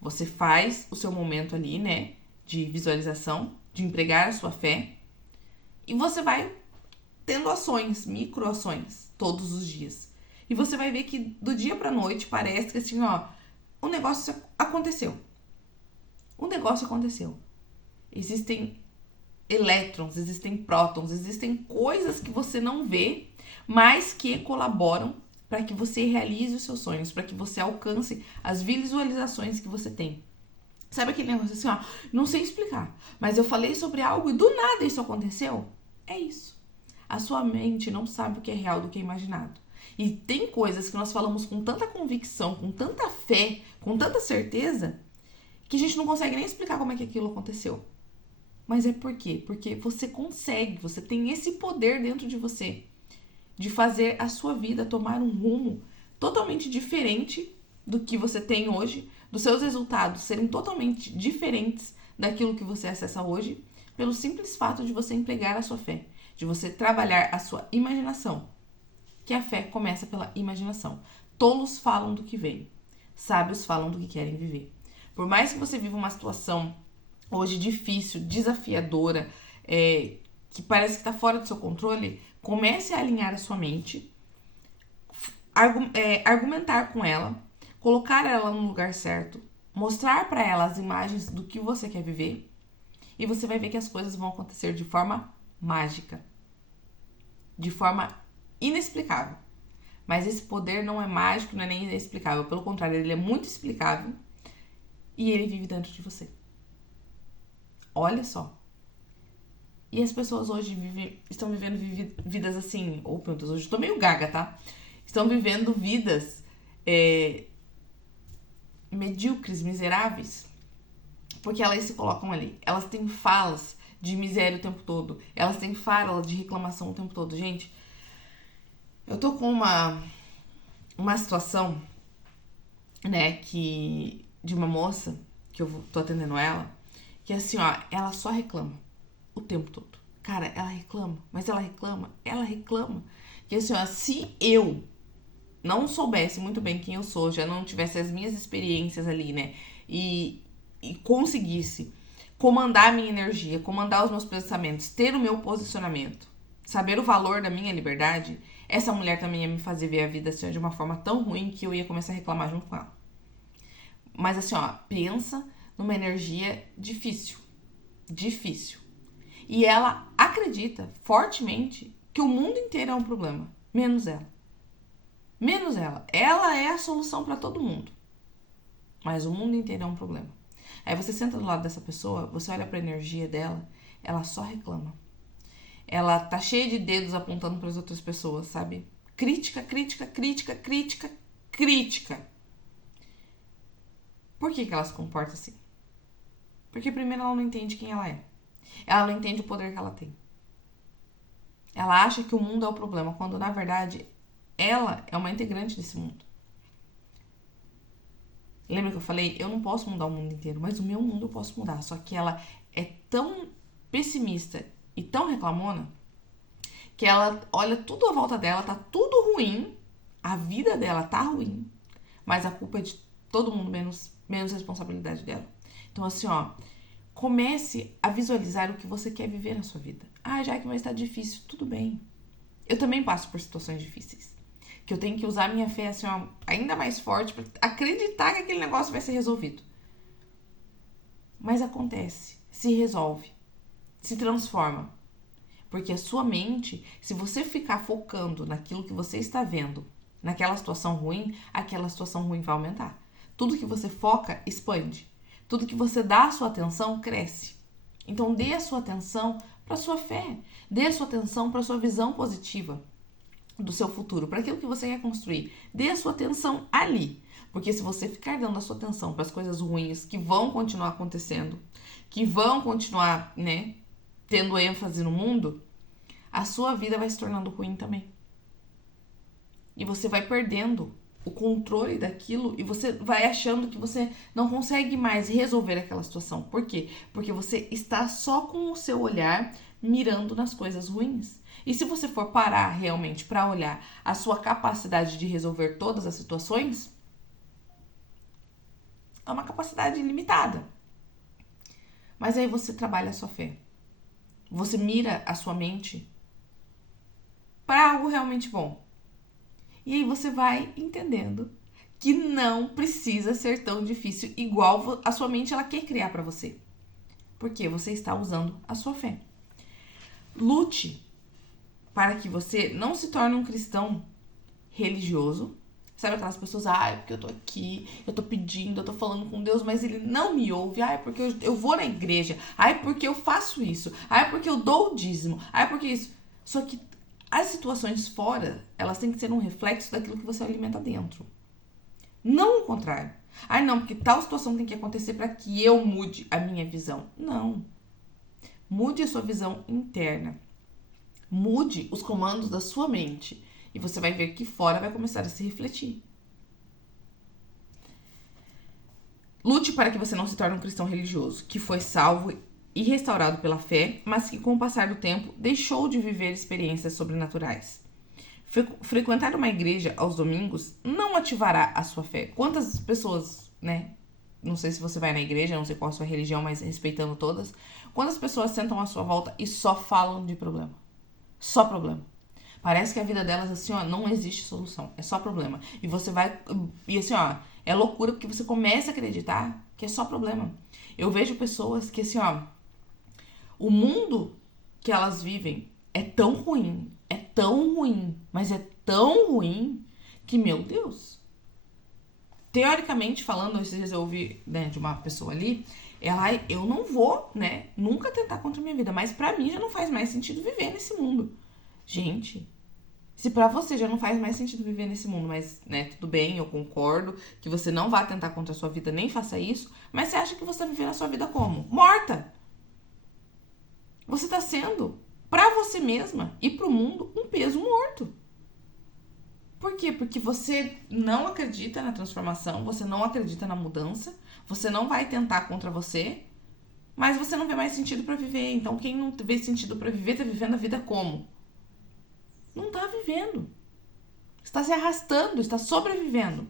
Você faz o seu momento ali, né, de visualização, de empregar a sua fé, e você vai tendo ações, microações, todos os dias. E você vai ver que do dia pra noite parece que assim, ó, o negócio aconteceu. O negócio aconteceu. Existem elétrons, existem prótons, existem coisas que você não vê, mas que colaboram para que você realize os seus sonhos, para que você alcance as visualizações que você tem. Sabe aquele negócio assim, ó, não sei explicar, mas eu falei sobre algo e do nada isso aconteceu? É isso. A sua mente não sabe o que é real do que é imaginado. E tem coisas que nós falamos com tanta convicção, com tanta fé, com tanta certeza, que a gente não consegue nem explicar como é que aquilo aconteceu. Mas é por quê? Porque você consegue, você tem esse poder dentro de você de fazer a sua vida tomar um rumo totalmente diferente do que você tem hoje, dos seus resultados serem totalmente diferentes daquilo que você acessa hoje, pelo simples fato de você empregar a sua fé, de você trabalhar a sua imaginação. Que a fé começa pela imaginação. Tolos falam do que veem, sábios falam do que querem viver. Por mais que você viva uma situação hoje difícil, desafiadora, que parece que está fora do seu controle, comece a alinhar a sua mente, argumentar com ela, colocar ela no lugar certo, mostrar para ela as imagens do que você quer viver, e você vai ver que as coisas vão acontecer de forma mágica, de forma inexplicável. Mas esse poder não é mágico, não é nem inexplicável, pelo contrário, ele é muito explicável e ele vive dentro de você. Olha só. E as pessoas hoje estão vivendo vidas assim, ou meu Deus, hoje eu tô meio gaga, tá? Estão vivendo vidas medíocres, miseráveis, porque elas se colocam ali. Elas têm falas de miséria o tempo todo. Elas têm falas de reclamação o tempo todo. Gente, eu tô com uma situação, né, de uma moça, que eu tô atendendo ela, que assim, ó, ela só reclama o tempo todo. Cara, ela reclama, mas ela reclama. Que assim, ó, se eu não soubesse muito bem quem eu sou, já não tivesse as minhas experiências ali, né, e conseguisse comandar a minha energia, comandar os meus pensamentos, ter o meu posicionamento, saber o valor da minha liberdade, essa mulher também ia me fazer ver a vida assim, de uma forma tão ruim que eu ia começar a reclamar junto com ela. Mas assim, ó, pensa numa energia difícil. Difícil. E ela acredita fortemente que o mundo inteiro é um problema, menos ela. Menos ela. Ela é a solução para todo mundo. Mas o mundo inteiro é um problema. Aí você senta do lado dessa pessoa, você olha para a energia dela, ela só reclama. Ela tá cheia de dedos apontando para as outras pessoas, sabe? Crítica, crítica, crítica, crítica, crítica. Por que ela se comporta assim? Porque primeiro ela não entende quem ela é. Ela não entende o poder que ela tem. Ela acha que o mundo é o problema, quando na verdade ela é uma integrante desse mundo. Lembra que eu falei? Eu não posso mudar o mundo inteiro, mas o meu mundo eu posso mudar. Só que ela é tão pessimista e tão reclamona que ela olha tudo à volta dela, tá tudo ruim, a vida dela tá ruim, mas a culpa é de todo mundo, menos responsabilidade dela. Então, assim, ó, comece a visualizar o que você quer viver na sua vida. Ah, já que mas tá difícil, tudo bem. Eu também passo por situações difíceis. Que eu tenho que usar a minha fé assim, ó, ainda mais forte para acreditar que aquele negócio vai ser resolvido. Mas acontece, se resolve, se transforma. Porque a sua mente, se você ficar focando naquilo que você está vendo, naquela situação ruim, aquela situação ruim vai aumentar. Tudo que você foca, expande. Tudo que você dá a sua atenção, cresce. Então dê a sua atenção para a sua fé. Dê a sua atenção para a sua visão positiva do seu futuro, para aquilo que você quer construir. Dê a sua atenção ali. Porque se você ficar dando a sua atenção para as coisas ruins que vão continuar acontecendo, que vão continuar, né, tendo ênfase no mundo, a sua vida vai se tornando ruim também. E você vai perdendo o controle daquilo e você vai achando que você não consegue mais resolver aquela situação. Por quê? Porque você está só com o seu olhar mirando nas coisas ruins. E se você for parar realmente para olhar a sua capacidade de resolver todas as situações, é uma capacidade limitada. Mas aí você trabalha a sua fé. Você mira a sua mente para algo realmente bom. E aí você vai entendendo que não precisa ser tão difícil igual a sua mente ela quer criar para você. Porque você está usando a sua fé. Lute para que você não se torne um cristão religioso. Sabe aquelas pessoas, porque eu tô aqui, eu tô pedindo, eu tô falando com Deus, mas ele não me ouve. Porque eu vou na igreja. Porque eu faço isso. Porque eu dou o dízimo. Porque isso. Só que as situações fora, elas têm que ser um reflexo daquilo que você alimenta dentro. Não o contrário. Não, porque tal situação tem que acontecer para que eu mude a minha visão. Não. Mude a sua visão interna. Mude os comandos da sua mente. E você vai ver que fora vai começar a se refletir. Lute para que você não se torne um cristão religioso, que foi salvo e restaurado pela fé, mas que com o passar do tempo deixou de viver experiências sobrenaturais. Frequentar uma igreja aos domingos não ativará a sua fé. Quantas pessoas, né? Não sei se você vai na igreja, não sei qual a sua religião, mas respeitando todas. Quantas pessoas sentam à sua volta e só falam de problema? Só problema. Parece que a vida delas, assim, ó, não existe solução. É só problema. E você vai... E assim, ó, é loucura porque você começa a acreditar que é só problema. Eu vejo pessoas que, assim, ó, o mundo que elas vivem é tão ruim, mas é tão ruim que, meu Deus, teoricamente falando, esses dias eu ouvi, né, de uma pessoa ali, eu não vou, né, nunca tentar contra a minha vida, mas pra mim já não faz mais sentido viver nesse mundo. Gente, se pra você já não faz mais sentido viver nesse mundo, mas, né, tudo bem, eu concordo que você não vá tentar contra a sua vida, nem faça isso, mas você acha que você tá vivendo a sua vida como? Morta! Você tá sendo, pra você mesma e pro mundo, um peso morto. Por quê? Porque você não acredita na transformação, você não acredita na mudança, você não vai tentar contra você, mas você não vê mais sentido pra viver. Então, quem não vê sentido pra viver, tá vivendo a vida como? Não tá vivendo. Está se arrastando, está sobrevivendo.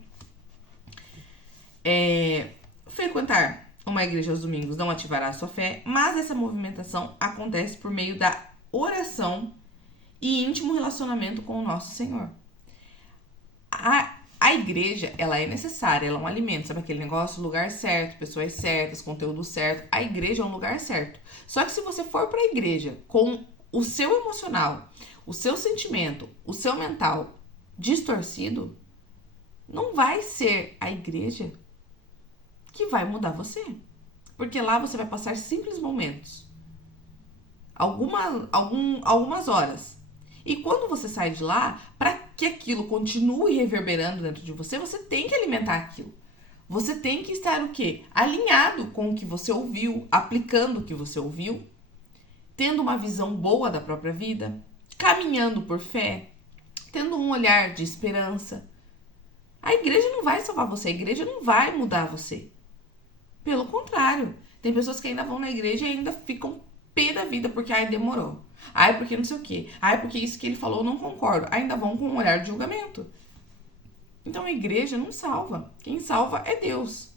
Frequentar uma igreja aos domingos não ativará a sua fé, mas essa movimentação acontece por meio da oração e íntimo relacionamento com o nosso Senhor. A igreja, ela é necessária, ela é um alimento, sabe aquele negócio? Lugar certo, pessoas certas, conteúdo certo. A igreja é um lugar certo. Só que se você for para a igreja com o seu emocional, o seu sentimento, o seu mental distorcido, não vai ser a igreja que vai mudar você. Porque lá você vai passar simples momentos. Algumas horas. E quando você sai de lá, para que aquilo continue reverberando dentro de você, você tem que alimentar aquilo. Você tem que estar o quê? Alinhado com o que você ouviu, aplicando o que você ouviu, tendo uma visão boa da própria vida, caminhando por fé, tendo um olhar de esperança. A igreja não vai salvar você, a igreja não vai mudar você. Pelo contrário, tem pessoas que ainda vão na igreja e ainda ficam pé da vida porque demorou. Porque não sei o quê. Porque isso que ele falou eu não concordo. Ainda vão com um olhar de julgamento. Então a igreja não salva. Quem salva é Deus.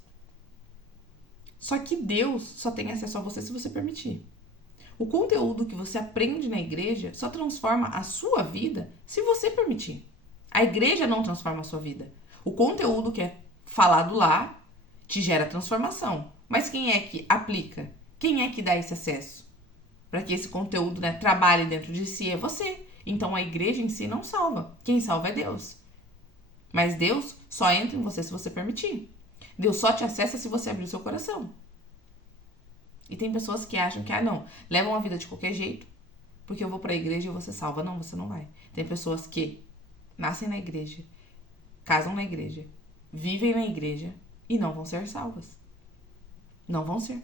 Só que Deus só tem acesso a você se você permitir. O conteúdo que você aprende na igreja só transforma a sua vida se você permitir. A igreja não transforma a sua vida. O conteúdo que é falado lá te gera transformação. Mas quem é que aplica? Quem é que dá esse acesso? Para que esse conteúdo, né, trabalhe dentro de si é você. Então a igreja em si não salva. Quem salva é Deus. Mas Deus só entra em você se você permitir. Deus só te acessa se você abrir o seu coração. E tem pessoas que acham que, não, levam a vida de qualquer jeito, porque eu vou pra igreja e eu vou ser salva. Não, você não vai. Tem pessoas que nascem na igreja, casam na igreja, vivem na igreja e não vão ser salvas. Não vão ser.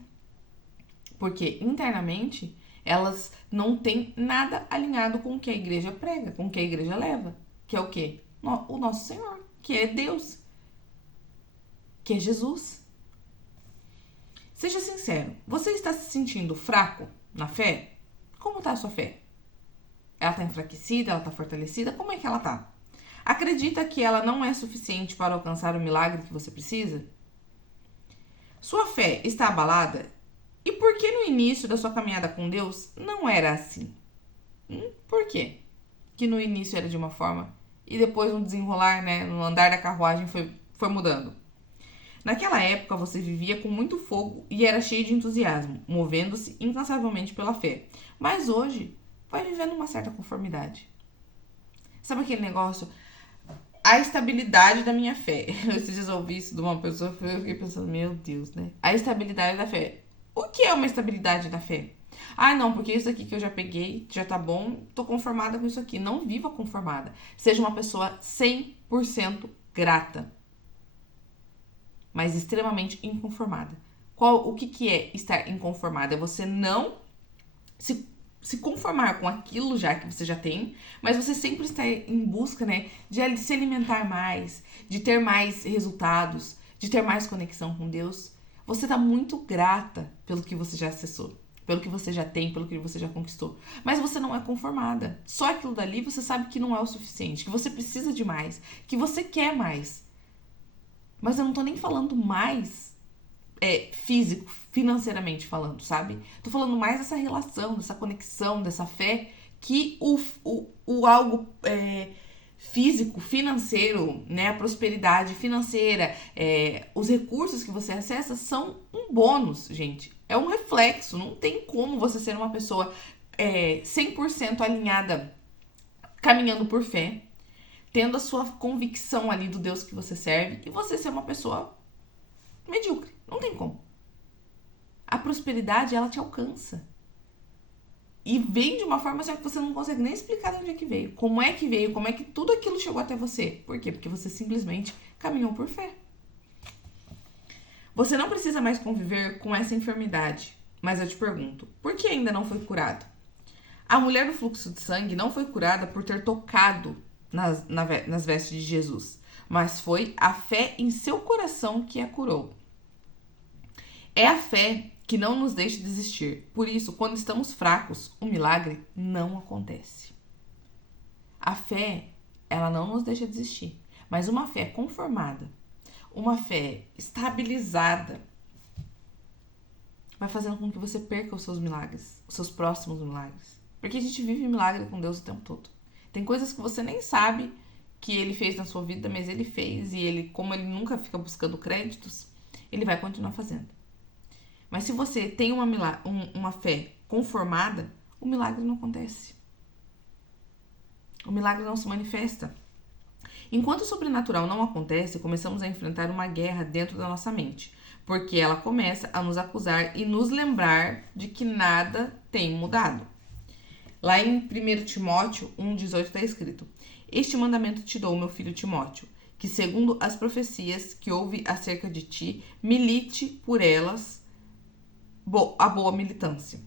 Porque internamente elas não têm nada alinhado com o que a igreja prega, com o que a igreja leva. Que é o quê? O nosso Senhor, que é Deus, que é Jesus. Seja sincero, você está se sentindo fraco na fé? Como está a sua fé? Ela está enfraquecida? Ela está fortalecida? Como é que ela está? Acredita que ela não é suficiente para alcançar o milagre que você precisa? Sua fé está abalada? E por que no início da sua caminhada com Deus não era assim? Por quê? Que no início era de uma forma e depois no desenrolar, né, no andar da carruagem foi mudando. Naquela época você vivia com muito fogo e era cheio de entusiasmo, movendo-se incansavelmente pela fé. Mas hoje vai vivendo uma certa conformidade. Sabe aquele negócio? A estabilidade da minha fé. Eu esses ouvi isso de uma pessoa e eu fiquei pensando, meu Deus, né? A estabilidade da fé. O que é uma estabilidade da fé? Não, porque isso aqui que eu já peguei, já tá bom, tô conformada com isso aqui. Não viva conformada. Seja uma pessoa 100% grata, mas extremamente inconformada. O que é estar inconformada? É você não se conformar com aquilo já que você já tem, mas você sempre está em busca, né, de se alimentar mais, de ter mais resultados, de ter mais conexão com Deus. Você está muito grata pelo que você já acessou, pelo que você já tem, pelo que você já conquistou. Mas você não é conformada. Só aquilo dali você sabe que não é o suficiente, que você precisa de mais, que você quer mais. Mas eu não tô nem falando mais físico, financeiramente falando, sabe? Tô falando mais dessa relação, dessa conexão, dessa fé, que o algo físico, financeiro, né, a prosperidade financeira, os recursos que você acessa são um bônus, gente. É um reflexo, não tem como você ser uma pessoa 100% alinhada, caminhando por fé, tendo a sua convicção ali do Deus que você serve e você ser uma pessoa medíocre. Não tem como. A prosperidade, ela te alcança. E vem de uma forma assim que você não consegue nem explicar de onde é que veio. Como é que veio, como é que tudo aquilo chegou até você. Por quê? Porque você simplesmente caminhou por fé. Você não precisa mais conviver com essa enfermidade. Mas eu te pergunto, por que ainda não foi curado? A mulher do fluxo de sangue não foi curada por ter tocado nas vestes de Jesus, mas foi a fé em seu coração que a curou. É a fé que não nos deixa desistir. Por isso, quando estamos fracos, o milagre não acontece. A fé, ela não nos deixa desistir, mas uma fé conformada, uma fé estabilizada, vai fazendo com que você perca os seus milagres, os seus próximos milagres. Porque a gente vive milagre com Deus o tempo todo. Tem coisas que você nem sabe que ele fez na sua vida, mas ele fez. E ele, como ele nunca fica buscando créditos, ele vai continuar fazendo. Mas se você tem uma fé conformada, o milagre não acontece. O milagre não se manifesta. Enquanto o sobrenatural não acontece, começamos a enfrentar uma guerra dentro da nossa mente. Porque ela começa a nos acusar e nos lembrar de que nada tem mudado. Lá em 1 Timóteo 1,18 está escrito: Este mandamento te dou, meu filho Timóteo, que segundo as profecias que houve acerca de ti, milite por elas a boa militância.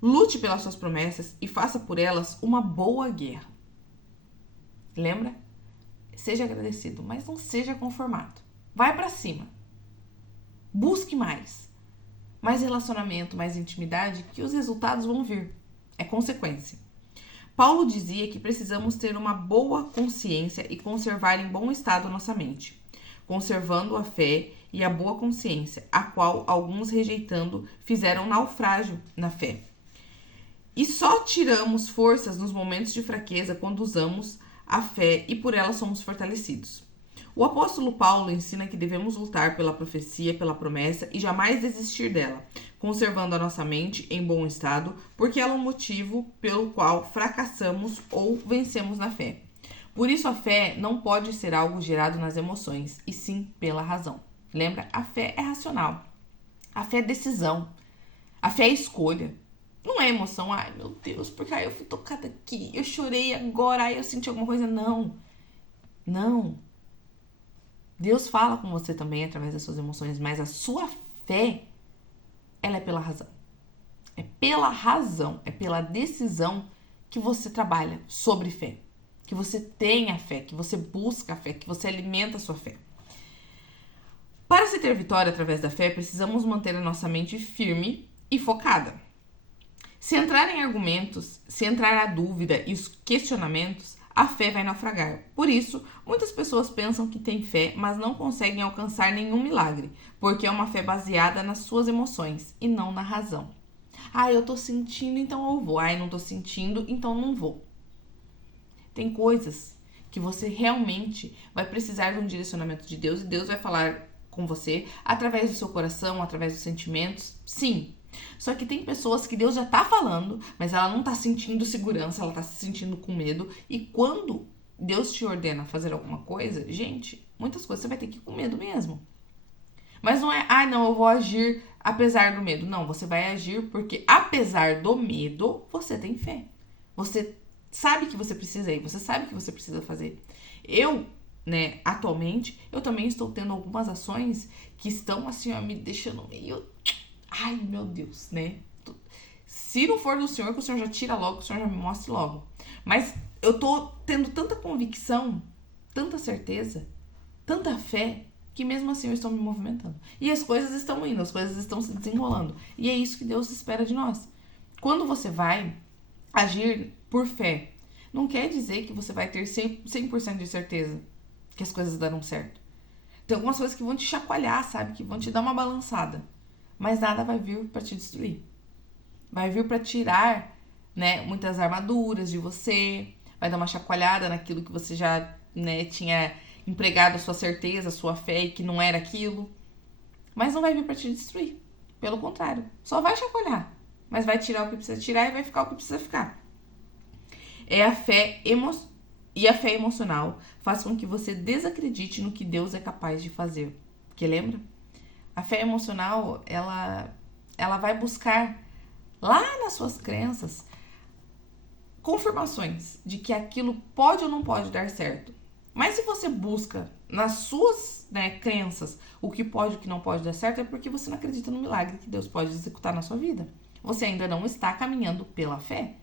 Lute pelas suas promessas e faça por elas uma boa guerra. Lembra? Seja agradecido, mas não seja conformado. Vai para cima. Busque mais. Mais relacionamento, mais intimidade, que os resultados vão vir. É consequência. Paulo dizia que precisamos ter uma boa consciência e conservar em bom estado nossa mente, conservando a fé e a boa consciência, a qual alguns rejeitando fizeram naufrágio na fé. E só tiramos forças nos momentos de fraqueza quando usamos a fé e por ela somos fortalecidos. O apóstolo Paulo ensina que devemos lutar pela profecia, pela promessa e jamais desistir dela, conservando a nossa mente em bom estado, porque ela é um motivo pelo qual fracassamos ou vencemos na fé. Por isso a fé não pode ser algo gerado nas emoções, e sim pela razão. Lembra? A fé é racional. A fé é decisão. A fé é escolha. Não é emoção. Ai, meu Deus, porque eu fui tocada aqui, eu chorei agora, eu senti alguma coisa. Não. Não. Deus fala com você também através das suas emoções, mas a sua fé, ela é pela razão. É pela razão, é pela decisão que você trabalha sobre fé. Que você tem a fé, que você busca a fé, que você alimenta a sua fé. Para se ter vitória através da fé, precisamos manter a nossa mente firme e focada. Se entrar em argumentos, se entrar a dúvida e os questionamentos, a fé vai naufragar. Por isso, muitas pessoas pensam que têm fé, mas não conseguem alcançar nenhum milagre, porque é uma fé baseada nas suas emoções e não na razão. Ah, eu tô sentindo, então eu vou. Ah, eu não tô sentindo, então não vou. Tem coisas que você realmente vai precisar de um direcionamento de Deus e Deus vai falar com você através do seu coração, através dos sentimentos. Sim. Só que tem pessoas que Deus já tá falando, mas ela não tá sentindo segurança, ela tá se sentindo com medo. E quando Deus te ordena fazer alguma coisa, gente, muitas coisas você vai ter que ir com medo mesmo. Mas não é, não, eu vou agir apesar do medo. Não, você vai agir porque apesar do medo, você tem fé. Você sabe que você precisa ir, você sabe que você precisa fazer. Eu, atualmente, eu também estou tendo algumas ações que estão assim, me deixando meio... Ai, meu Deus, Se não for do Senhor, que o Senhor já tira logo, que o Senhor já me mostre logo. Mas eu tô tendo tanta convicção, tanta certeza, tanta fé, que mesmo assim eu estou me movimentando. E as coisas estão indo, as coisas estão se desenrolando. E é isso que Deus espera de nós. Quando você vai agir por fé, não quer dizer que você vai ter 100% de certeza que as coisas darão certo. Tem algumas coisas que vão te chacoalhar, sabe? Que vão te dar uma balançada. Mas nada vai vir para te destruir. Vai vir para tirar, muitas armaduras de você. Vai dar uma chacoalhada naquilo que você já, tinha empregado a sua certeza, a sua fé e que não era aquilo. Mas não vai vir para te destruir. Pelo contrário, só vai chacoalhar. Mas vai tirar o que precisa tirar e vai ficar o que precisa ficar. É a fé E a fé emocional faz com que você desacredite no que Deus é capaz de fazer. Porque lembra? A fé emocional, ela vai buscar lá nas suas crenças confirmações de que aquilo pode ou não pode dar certo. Mas se você busca nas suas crenças o que pode e o que não pode dar certo, é porque você não acredita no milagre que Deus pode executar na sua vida. Você ainda não está caminhando pela fé.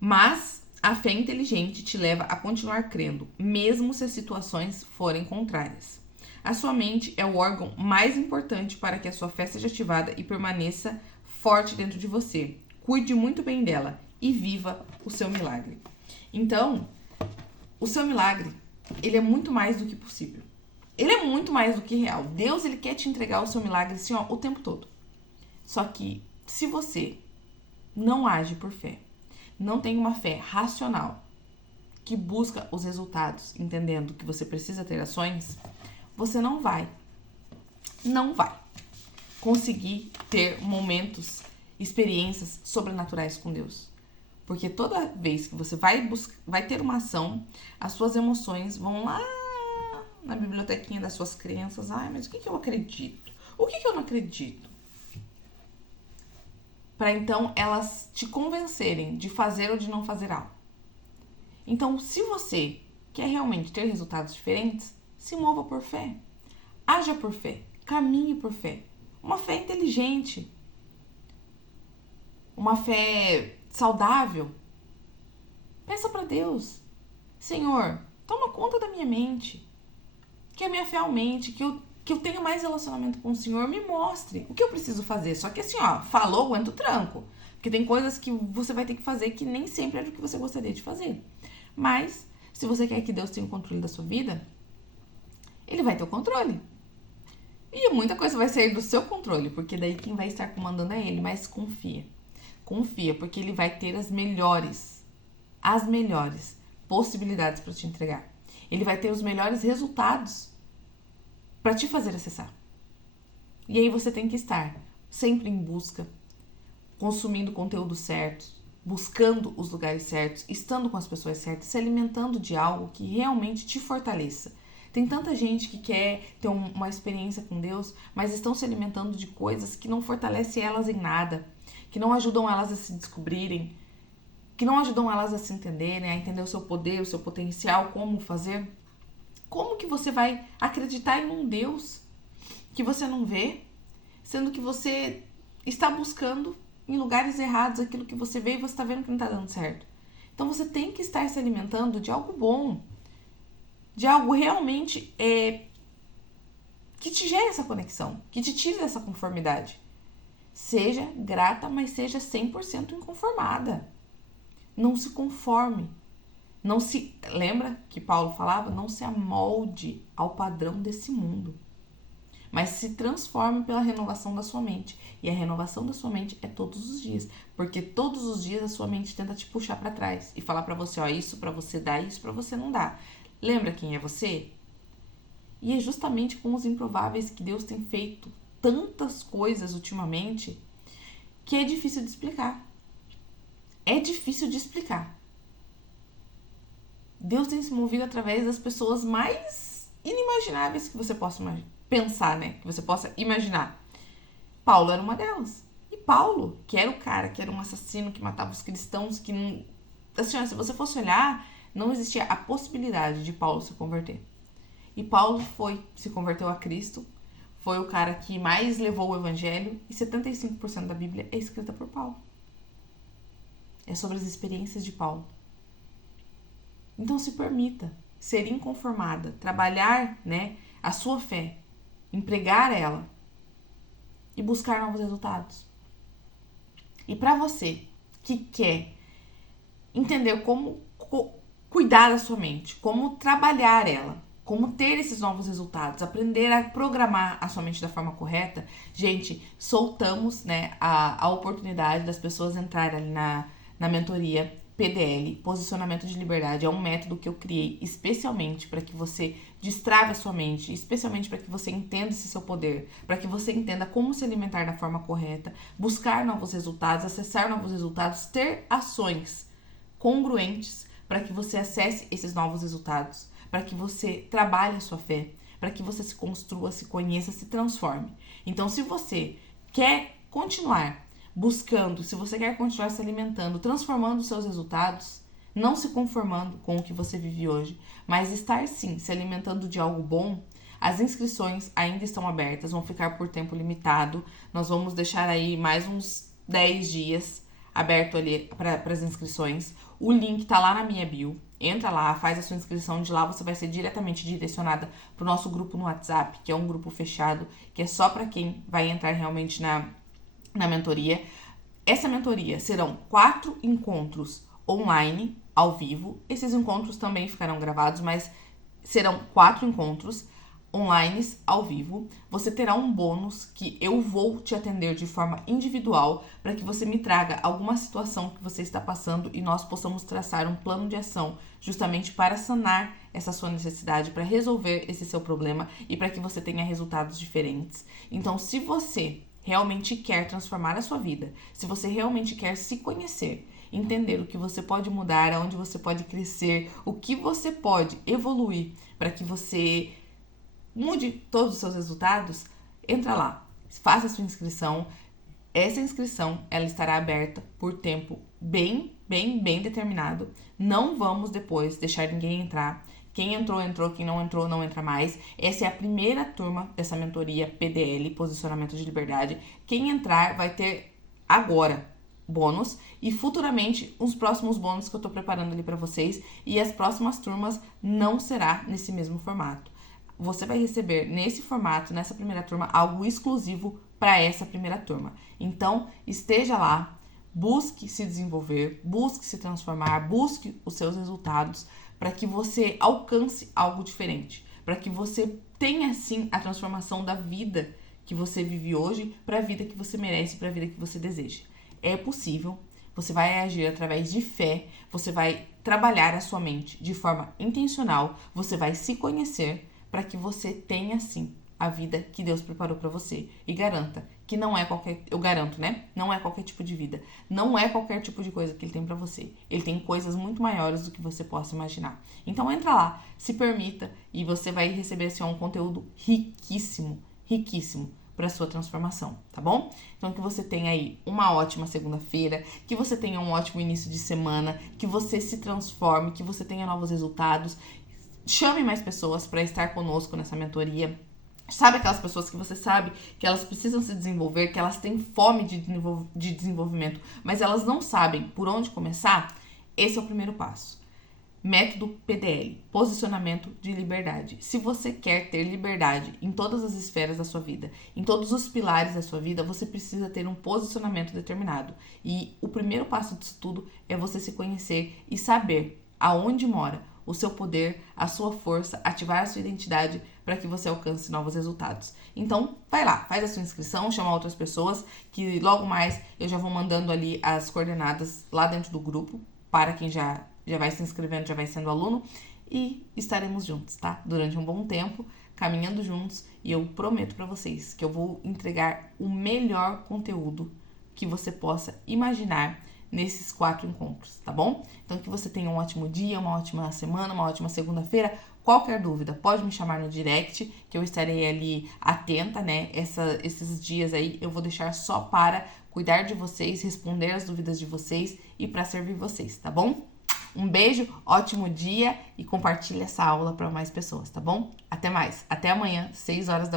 Mas a fé inteligente te leva a continuar crendo, mesmo se as situações forem contrárias. A sua mente é o órgão mais importante para que a sua fé seja ativada e permaneça forte dentro de você. Cuide muito bem dela e viva o seu milagre. Então, o seu milagre, ele é muito mais do que possível. Ele é muito mais do que real. Deus, ele quer te entregar o seu milagre assim, o tempo todo. Só que, se você não age por fé, não tem uma fé racional que busca os resultados, entendendo que você precisa ter ações, você não vai conseguir ter momentos, experiências sobrenaturais com Deus. Porque toda vez que você vai ter uma ação, as suas emoções vão lá na bibliotequinha das suas crenças. Ai, mas o que eu acredito? O que eu não acredito? Para então elas te convencerem de fazer ou de não fazer algo. Então, se você quer realmente ter resultados diferentes, se mova por fé. Haja por fé. Caminhe por fé. Uma fé inteligente. Uma fé saudável. Peça para Deus. Senhor, toma conta da minha mente. Que a minha fé aumente, que eu tenha mais relacionamento com o Senhor, me mostre o que eu preciso fazer. Só que assim, falou, aguenta o tranco. Porque tem coisas que você vai ter que fazer que nem sempre é o que você gostaria de fazer. Mas, se você quer que Deus tenha o controle da sua vida, Ele vai ter o controle. E muita coisa vai sair do seu controle, porque daí quem vai estar comandando é Ele. Mas confia. Confia, porque Ele vai ter as melhores possibilidades para te entregar. Ele vai ter os melhores resultados para te fazer acessar. E aí você tem que estar sempre em busca, consumindo conteúdo certo, buscando os lugares certos, estando com as pessoas certas, se alimentando de algo que realmente te fortaleça. Tem tanta gente que quer ter uma experiência com Deus, mas estão se alimentando de coisas que não fortalecem elas em nada, que não ajudam elas a se descobrirem, que não ajudam elas a se entenderem, a entender o seu poder, o seu potencial, como fazer. Como que você vai acreditar em um Deus que você não vê, sendo que você está buscando em lugares errados aquilo que você vê e você está vendo que não está dando certo? Então você tem que estar se alimentando de algo bom, de algo realmente que te gere essa conexão, que te tire dessa conformidade. Seja grata, mas seja 100% inconformada. Não se conforme. Lembra que Paulo falava? Não se amolde ao padrão desse mundo, mas se transforme pela renovação da sua mente. E a renovação da sua mente é todos os dias, porque todos os dias a sua mente tenta te puxar para trás e falar para você, isso para você dá, isso para você não dá. Lembra quem é você? E é justamente com os improváveis que Deus tem feito tantas coisas ultimamente que é difícil de explicar. É difícil de explicar. Deus tem se movido através das pessoas mais inimagináveis que você possa pensar, que você possa imaginar. Paulo era uma delas. E Paulo, que era o cara, que era um assassino, que matava os cristãos, que não... Assim, se você fosse olhar, não existia a possibilidade de Paulo se converter. E Paulo se converteu a Cristo, foi o cara que mais levou o evangelho, e 75% da Bíblia é escrita por Paulo. É sobre as experiências de Paulo. Então se permita ser inconformada, trabalhar, a sua fé, empregar ela e buscar novos resultados. E para você que quer entender como cuidar da sua mente, como trabalhar ela, como ter esses novos resultados, aprender a programar a sua mente da forma correta, gente, soltamos a oportunidade das pessoas entrarem ali na mentoria PDL, Posicionamento de Liberdade. É um método que eu criei especialmente para que você destrave a sua mente, especialmente para que você entenda esse seu poder, para que você entenda como se alimentar da forma correta, buscar novos resultados, acessar novos resultados, ter ações congruentes para que você acesse esses novos resultados, para que você trabalhe a sua fé, para que você se construa, se conheça, se transforme. Então, se você quer continuar buscando, se você quer continuar se alimentando, transformando os seus resultados, não se conformando com o que você vive hoje, mas estar sim se alimentando de algo bom, as inscrições ainda estão abertas, vão ficar por tempo limitado. Nós vamos deixar aí mais uns 10 dias aberto ali para as inscrições. O link tá lá na minha bio. Entra lá, faz a sua inscrição, de lá você vai ser diretamente direcionada para o nosso grupo no WhatsApp, que é um grupo fechado, que é só para quem vai entrar realmente na mentoria. Essa mentoria serão 4 encontros online, ao vivo. Esses encontros também ficarão gravados, mas serão 4 encontros online, ao vivo. Você terá um bônus que eu vou te atender de forma individual para que você me traga alguma situação que você está passando e nós possamos traçar um plano de ação justamente para sanar essa sua necessidade, para resolver esse seu problema e para que você tenha resultados diferentes. Então, se você realmente quer transformar a sua vida, se você realmente quer se conhecer, entender o que você pode mudar, aonde você pode crescer, o que você pode evoluir para que você mude todos os seus resultados, entra lá, faça a sua inscrição. Essa inscrição, ela estará aberta por tempo bem determinado. Não vamos depois deixar ninguém entrar. Quem entrou, entrou. Quem não entrou, não entra mais. Essa é a primeira turma dessa mentoria PDL, Posicionamento de Liberdade. Quem entrar vai ter agora bônus e futuramente os próximos bônus que eu tô preparando ali para vocês. E as próximas turmas não será nesse mesmo formato. Você vai receber nesse formato, nessa primeira turma, algo exclusivo para essa primeira turma. Então, esteja lá, busque se desenvolver, busque se transformar, busque os seus resultados para que você alcance algo diferente, para que você tenha, sim, a transformação da vida que você vive hoje para a vida que você merece, para a vida que você deseja. É possível, você vai agir através de fé, você vai trabalhar a sua mente de forma intencional, você vai se conhecer, para que você tenha, sim, a vida que Deus preparou para você. E garanta que não é qualquer... Eu garanto, né? Não é qualquer tipo de vida. Não é qualquer tipo de coisa que Ele tem para você. Ele tem coisas muito maiores do que você possa imaginar. Então, entra lá, se permita e você vai receber, assim, um conteúdo riquíssimo, riquíssimo para sua transformação, tá bom? Então, que você tenha aí uma ótima segunda-feira, que você tenha um ótimo início de semana, que você se transforme, que você tenha novos resultados. Chame mais pessoas para estar conosco nessa mentoria. Sabe aquelas pessoas que você sabe que elas precisam se desenvolver, que elas têm fome de desenvolvimento, mas elas não sabem por onde começar? Esse é o primeiro passo. Método PDL, Posicionamento de Liberdade. Se você quer ter liberdade em todas as esferas da sua vida, em todos os pilares da sua vida, você precisa ter um posicionamento determinado. E o primeiro passo disso tudo é você se conhecer e saber aonde mora o seu poder, a sua força, ativar a sua identidade para que você alcance novos resultados. Então, vai lá, faz a sua inscrição, chama outras pessoas, que logo mais eu já vou mandando ali as coordenadas lá dentro do grupo, para quem já vai se inscrevendo, já vai sendo aluno, e estaremos juntos, tá? Durante um bom tempo, caminhando juntos, e eu prometo para vocês que eu vou entregar o melhor conteúdo que você possa imaginar nesses 4 encontros, tá bom? Então, que você tenha um ótimo dia, uma ótima semana, uma ótima segunda-feira. Qualquer dúvida, pode me chamar no direct, que eu estarei ali atenta, né? Esses dias aí eu vou deixar só para cuidar de vocês, responder as dúvidas de vocês e para servir vocês, tá bom? Um beijo, ótimo dia e compartilhe essa aula para mais pessoas, tá bom? Até mais, até amanhã, 6 horas da manhã.